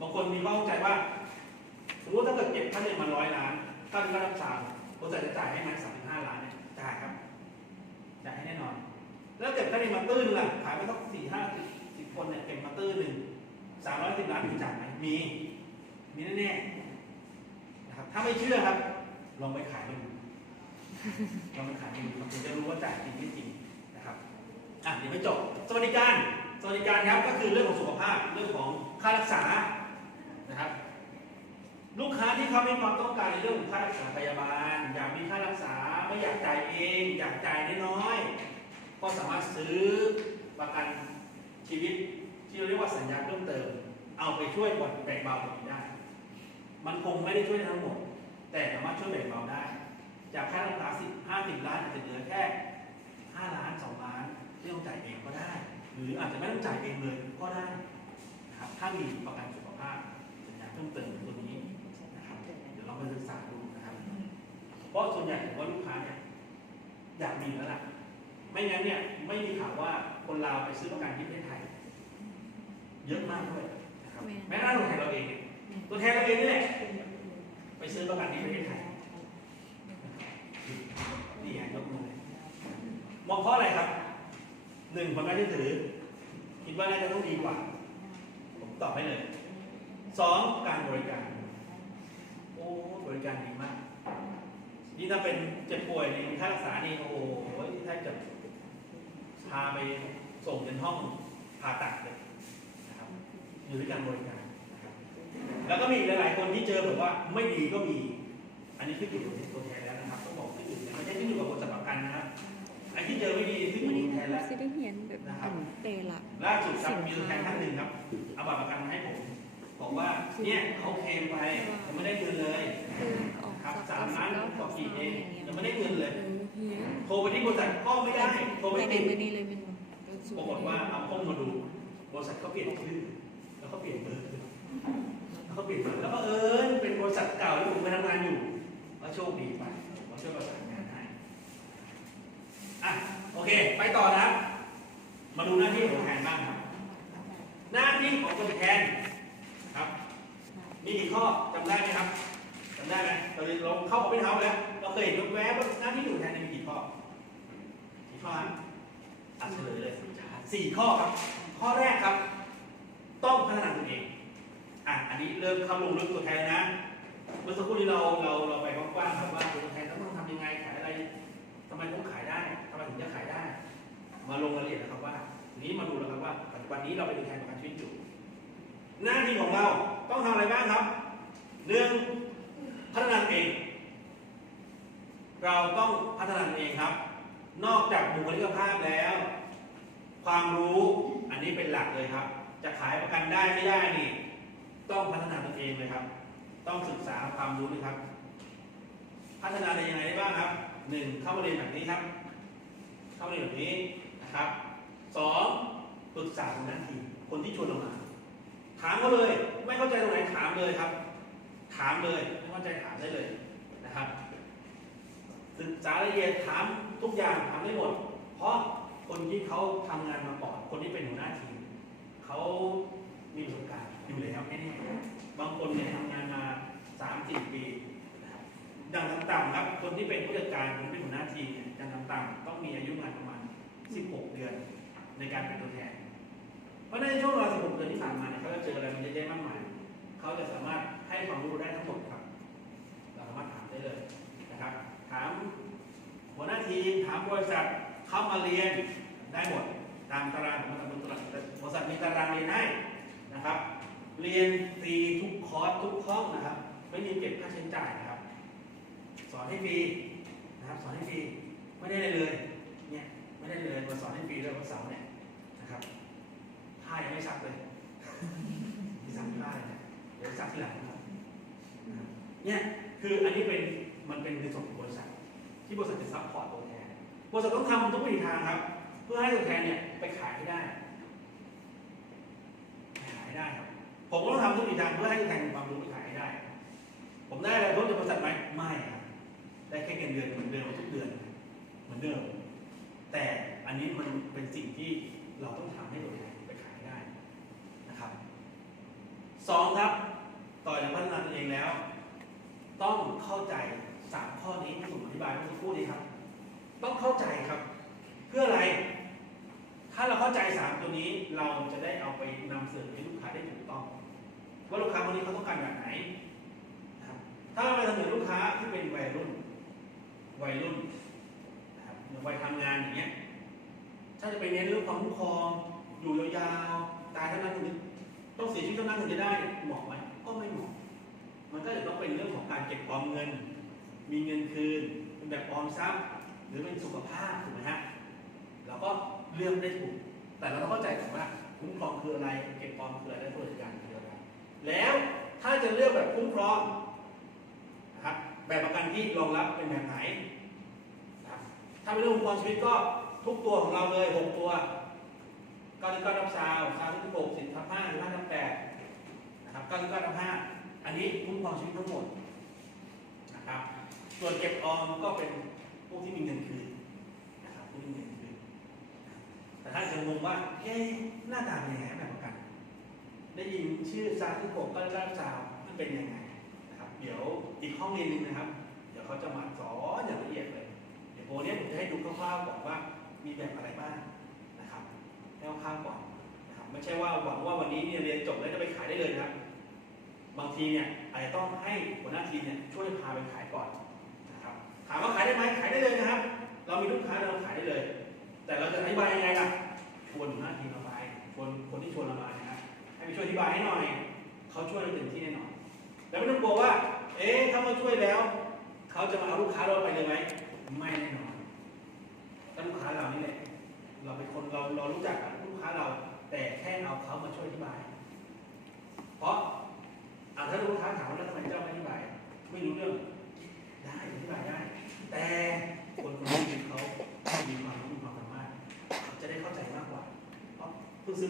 บางคนมีข้อข้องใจว่าสมมติถ้าเกิดเก็บค่าเงินมา100 ล้านค่าเงินค่ารักษาบริษัทจะจ่ายให้ไหม35 ล้านเนี่ยจ่ายครับจ่ายให้แน่นอนแล้วเก็บค่าเงินมาตื้นล่ะขายไปสัก4-50 คนเนี่ยเก็บมาตื้นหนึ่ง310 ล้านมีจ่ายไหมมีแน่ๆนะครับถ้าไม่เชื่อครับลองไปขายดูลองไปขายดูครับคุณจะรู้ว่าจ่ายจริงไม่จริงนะครับเดี๋ยวไม่จบสวัสดิการครับก็คือเรื่องของสุขภาพเรื่องของค่ารักษานะครับลูกค้าที่เขามีความต้องการในเรื่องของค่ารักษาพยาบาลอยากมีค่ารักษาไม่อยากจ่ายเองอยากจ่ายน้อยๆก็สามารถซื้อประกันชีวิตที่เราเรียกว่าสัญญาเพิ่มเติมเอาไปช่วยแบ่งเบาตรงนี้ได้มันคงไม่ได้ช่วยทั้งหมดแต่สามารถช่วยแบ่งเบาได้จากค่ารักษา50 ล้านอาจจะเหลือแค่5 ล้าน2 ล้านที่ต้องจ่ายเองก็ได้หรืออาจจะไม่ต้องจ่ายเองเลยก็ได้นะครับถ้ามีประกันสุขภาพสัญญาเพิ่มเติมตัวนี้นะครับเดี๋ยวเราไปศึกษาดูนะครับเพราะส่วนใหญ่ผมว่าลูกค้าเนี่ยอยากมีแล้วล่ะไม่งั้นเนี่ยไม่มีข่าวว่าคนลาวไปซื้อประกันที่ประเทศไทยเยอะมากด้วยนะครับแม้กระทั่งตัวแทนเราเองเนี่ยตัวแทนเราเองนี่แหละไปซื้อประกันที่ประเทศไทยนี่ไงยกมือมองเพราะอะไรครับ1ความน่าเชื่อถือคิดว่าน่าจะต้องดีกว่าผมตอบให้เลย2การบริการโอ้บริการดีมากนี่ถ้าเป็นเจ็บป่วยในค่ารักษานี่โอ้โหถ้าจะพาไปส่งเป็นห้องผ่าตัดเลยนะครับอยู่ด้วยการบริการนะครับแล้วก็มีหลายๆคนที่เจอแบบว่าไม่ดีก็มีอันนี้ขึ้นอยู่กับตัวแทนแล้วนะครับต้องบอกขึ้นอยู่ไม่ใช่ขึ้นอยู่กับบริษัทประกันนะครับไอ้ที่เจอไม่ดีขึ้นอยู่กับตัวแทนแล้ว สิได้เห็นแบบเตะหลัก ล่าสุดครับมีตัวแทนท่านหนึ่งครับเอาบัตรประกันมาให้ผมบอกว่าเนี่ยเขาเคลมไปยังไม่ได้เงินเลย คือออก ครับ จาก 3 ล้าน แล้ว กว่ากี่เอง อย่างเงี้ย ยังไม่ได้เงินเลย เฮีย โทรไปที่บริษัทก็ไม่ได้โทรไป ใน ติด มือนี้เลยเป็น ปรากฏว่าเอาข้อมูลมาดูบริษัทเขาเปลี่ยนชื่อแล้วก็เปลี่ยนเบอร์แล้วก็เปลี่ยนเบอร์แล้วก็เป็นบริษัทเก่าที่ผมไปทำงานอยู่ก็โชคดีไปมาช่วยประสานงานให้โอเคไปต่อนะครับมาดูหน้าที่ของตัวแทนบ้างครับหน้าที่ของตัวแทนครับมีกี่ข้อจำได้ไหมครับจำได้ไหมเราเข้าไปเท้าแล้วเราเคยเห็นแวบว่าหน้าที่ตัวแทนมีกี่ข้อเฉลยเลย4 ข้อครับข้อแรกครับต้องพัฒนาตัวเองอันนี้เริ่มเข้าลงลึกตัวแทนนะเมื่อสักครู่นี้เราไปกว้างๆครับว่าตัวแทนต้องทำยังไงขายอะไรทำไมต้องขายได้ทำไมถึงจะขายได้มาลงรายละเอียดนะครับว่าทีนี้มาดูแล้วครับว่าปัจจุบันนี้เราเป็นตัวแทนประกันชีวิตอยู่หน้าที่ของเราต้องทำอะไรบ้างครับ1พัฒนาตัวเองเราต้องพัฒนาตัวเองครับนอกจากบุคลิกภาพแล้วความรู้อันนี้เป็นหลักเลยครับจะขายประกันได้ไม่ได้นี่ต้องพัฒนาตัวเองเลยครับต้องศึกษาความรู้นะครับพัฒนาได้ยังไงได้บ้างครับ1เข้ามาเรียนแบบนี้ครับเข้ามาเรียนแบบนี้นะครับ2ปรึกษาคนนั้นทีคนที่ชวนเรามาถามเขาเลยไม่เข้าใจตรงไหนถามเลยครับถามเลยไม่เข้าใจถามได้เลยนะครับศึกษารายละเอียดถามทุกอย่างถามได้หมดเพราะ คนที่เขาทำงานมาก่อนคนที่เป็นหัวหน้าทีมเขามีประสบการณ์อยู่แล้วแน่ๆบางคนเนี่ยทำงานมา 3-4 ปีนะครับดังต่ำๆครับคนที่เป็นผู้จัดการคนที่เป็นหัวหน้าทีมเนี่ยดังต่ำๆต้องมีอายุงานประมาณ 16 เดือนในการเป็นตัวแทนเพราะในช่วงเวลา 16 เดือนที่ผ่านมาเนี่ยเขาจะเจออะไรมันเยอะแยะมากมายเขาจะสามารถให้ความรู้ได้ทั้งหมดครับเราสามารถถามได้เลยนะครับถามหัวหน้าทีมถามบริษัทเข้ามาเรียนได้หมดตามตารางของบริษัทมีตารางเรียนให้นะครับ เรียนฟรีทุกคอร์สทุกห้องนะครับไม่มีเก็บค่าใช้จ่ายนะครับสอนให้ฟรีนะครับสอนให้ฟรีไม่ได้เลยเนี่ยไม่ได้เลยมาสอนให้ฟรีเลยวันเสาร์เนี่ยนะครับผ้ายังไม่ซักเลยที่ซักผ้าเลยนะเดี๋ยวซักทีหลังนะครับเนี่ยคืออันนี้มันเป็นในส่วนของบริษัทที่บริษัทจะซัพพอร์ตตัวแทนบริษัทต้องทำทุกวิถีทางครับเพื่อให้ตัวแทนเนี่ยไปขายให้ได้ครับผมก็ต้องทำทุกวิถีทางเพื่อให้ตัวแทนมีความรู้ไปขายให้ได้ผมได้อะไรเพิ่มจากบริษัทไหมไม่ครับได้แค่เงินเดือนเหมือนเดิมทุกเดือนเหมือนเดิมแต่อันนี้มันเป็นสิ่งที่เราต้องทำให้ตัวแทนไปขายได้นะครับ2ครับต่อจากพัฒนาตัวเองแล้วต้องเข้าใจ3ข้อนี้ที่ผมอธิบายเมื่อสักครู่นี้ครับต้องเข้าใจครับเพื่ออะไรถ้าเราเข้าใจ3ตัวนี้เราจะได้เอาไปนำเสนอให้ลูกค้าได้ถูกต้องว่าลูกค้าคนนี้เขาต้องการแบบไหนนะครับถ้าเราไปเสนอลูกค้าที่เป็นวัยรุ่นนะครับวัยทำงานอย่างเงี้ยถ้าจะไปเน้นเรื่องความคุ้มครองอยู่ยาวๆตายเท่านั้นต้องเสียชีวิตเท่านั้นถึงจะได้เหมาะไหมก็ไม่เหมาะมันก็จะต้องเป็นเรื่องของการเก็บออมเงินมีเงินคืนเป็นแบบออมทรัพย์หรือเป็นสุขภาพถูกไหมฮะเราก็เลือกได้ถูกแต่เราต้องเข้าใจก่อนว่าคุ้มครองคืออะไรเก็บออมคืออะไรและบริการคืออะไรแล้วถ้าจะเลือกแบบคุ้มครองนะครับแบบประกันที่รองรับเป็นแบบไหนนะครับถ้าเป็นเรื่องคุ้มครองชีวิตก็ทุกตัวของเราเลย6ตัว99 รับซาวที่6 10 ทับ 5 15 ทับ 8นะครับ99 ทับ 5อันนี้คุ้มครองชีวิตทั้งหมดนะครับส่วนเก็บออมก็เป็นพวกที่มีเงินคืนนะครับที่มีเงินคืนแต่ถ้าจะงงว่าหน้าตาเป็นยังไงแบบประกันได้ยินชื่อ36 99 รับซาวมันเป็นยังไงนะครับเดี๋ยวอีกห้องเรียนนึงนะครับเดี๋ยวเขาจะมาสอนอย่างละเอียดเลยเดี๋ยวโปรนี้ผมจะให้ดูคร่าวๆก่อนว่ามีแบบอะไรบ้างนะครับให้คร่าวๆก่อนนะครับไม่ใช่ว่าหวังว่าวันนี้เนี่ยเรียนจบแล้วจะไปขายได้เลยนะครับบางทีเนี่ยอาจจะต้องให้หัวหน้าทีมเนี่ยช่วยพาไปขายก่อนนะครับถามว่าขายได้ไหมขายได้เลยนะครับเรามีลูกค้าเราขายได้เลยแต่เราจะอธิบายยังไงล่ะชวนหัวหน้าทีมเราไปคนที่ชวนเรามานะครับให้ไปช่วยอธิบายให้หน่อยเขาช่วยเราเต็มที่แน่นอนแล้วไม่ต้องกลัวว่าถ้ามาช่วยแล้วเขาจะมาเอาลูกค้าเราไปเลยไหมไม่แน่นอนถ้าลูกค้าเรานี่แหละเราเป็นคนเรารู้จักกับลูกค้าเราแต่แค่เอาเขามาช่วยอธิบายเพราะถ้าลูกค้าถามว่าแล้วทำไมเจ้าไม่อธิบายไม่รู้เรื่อง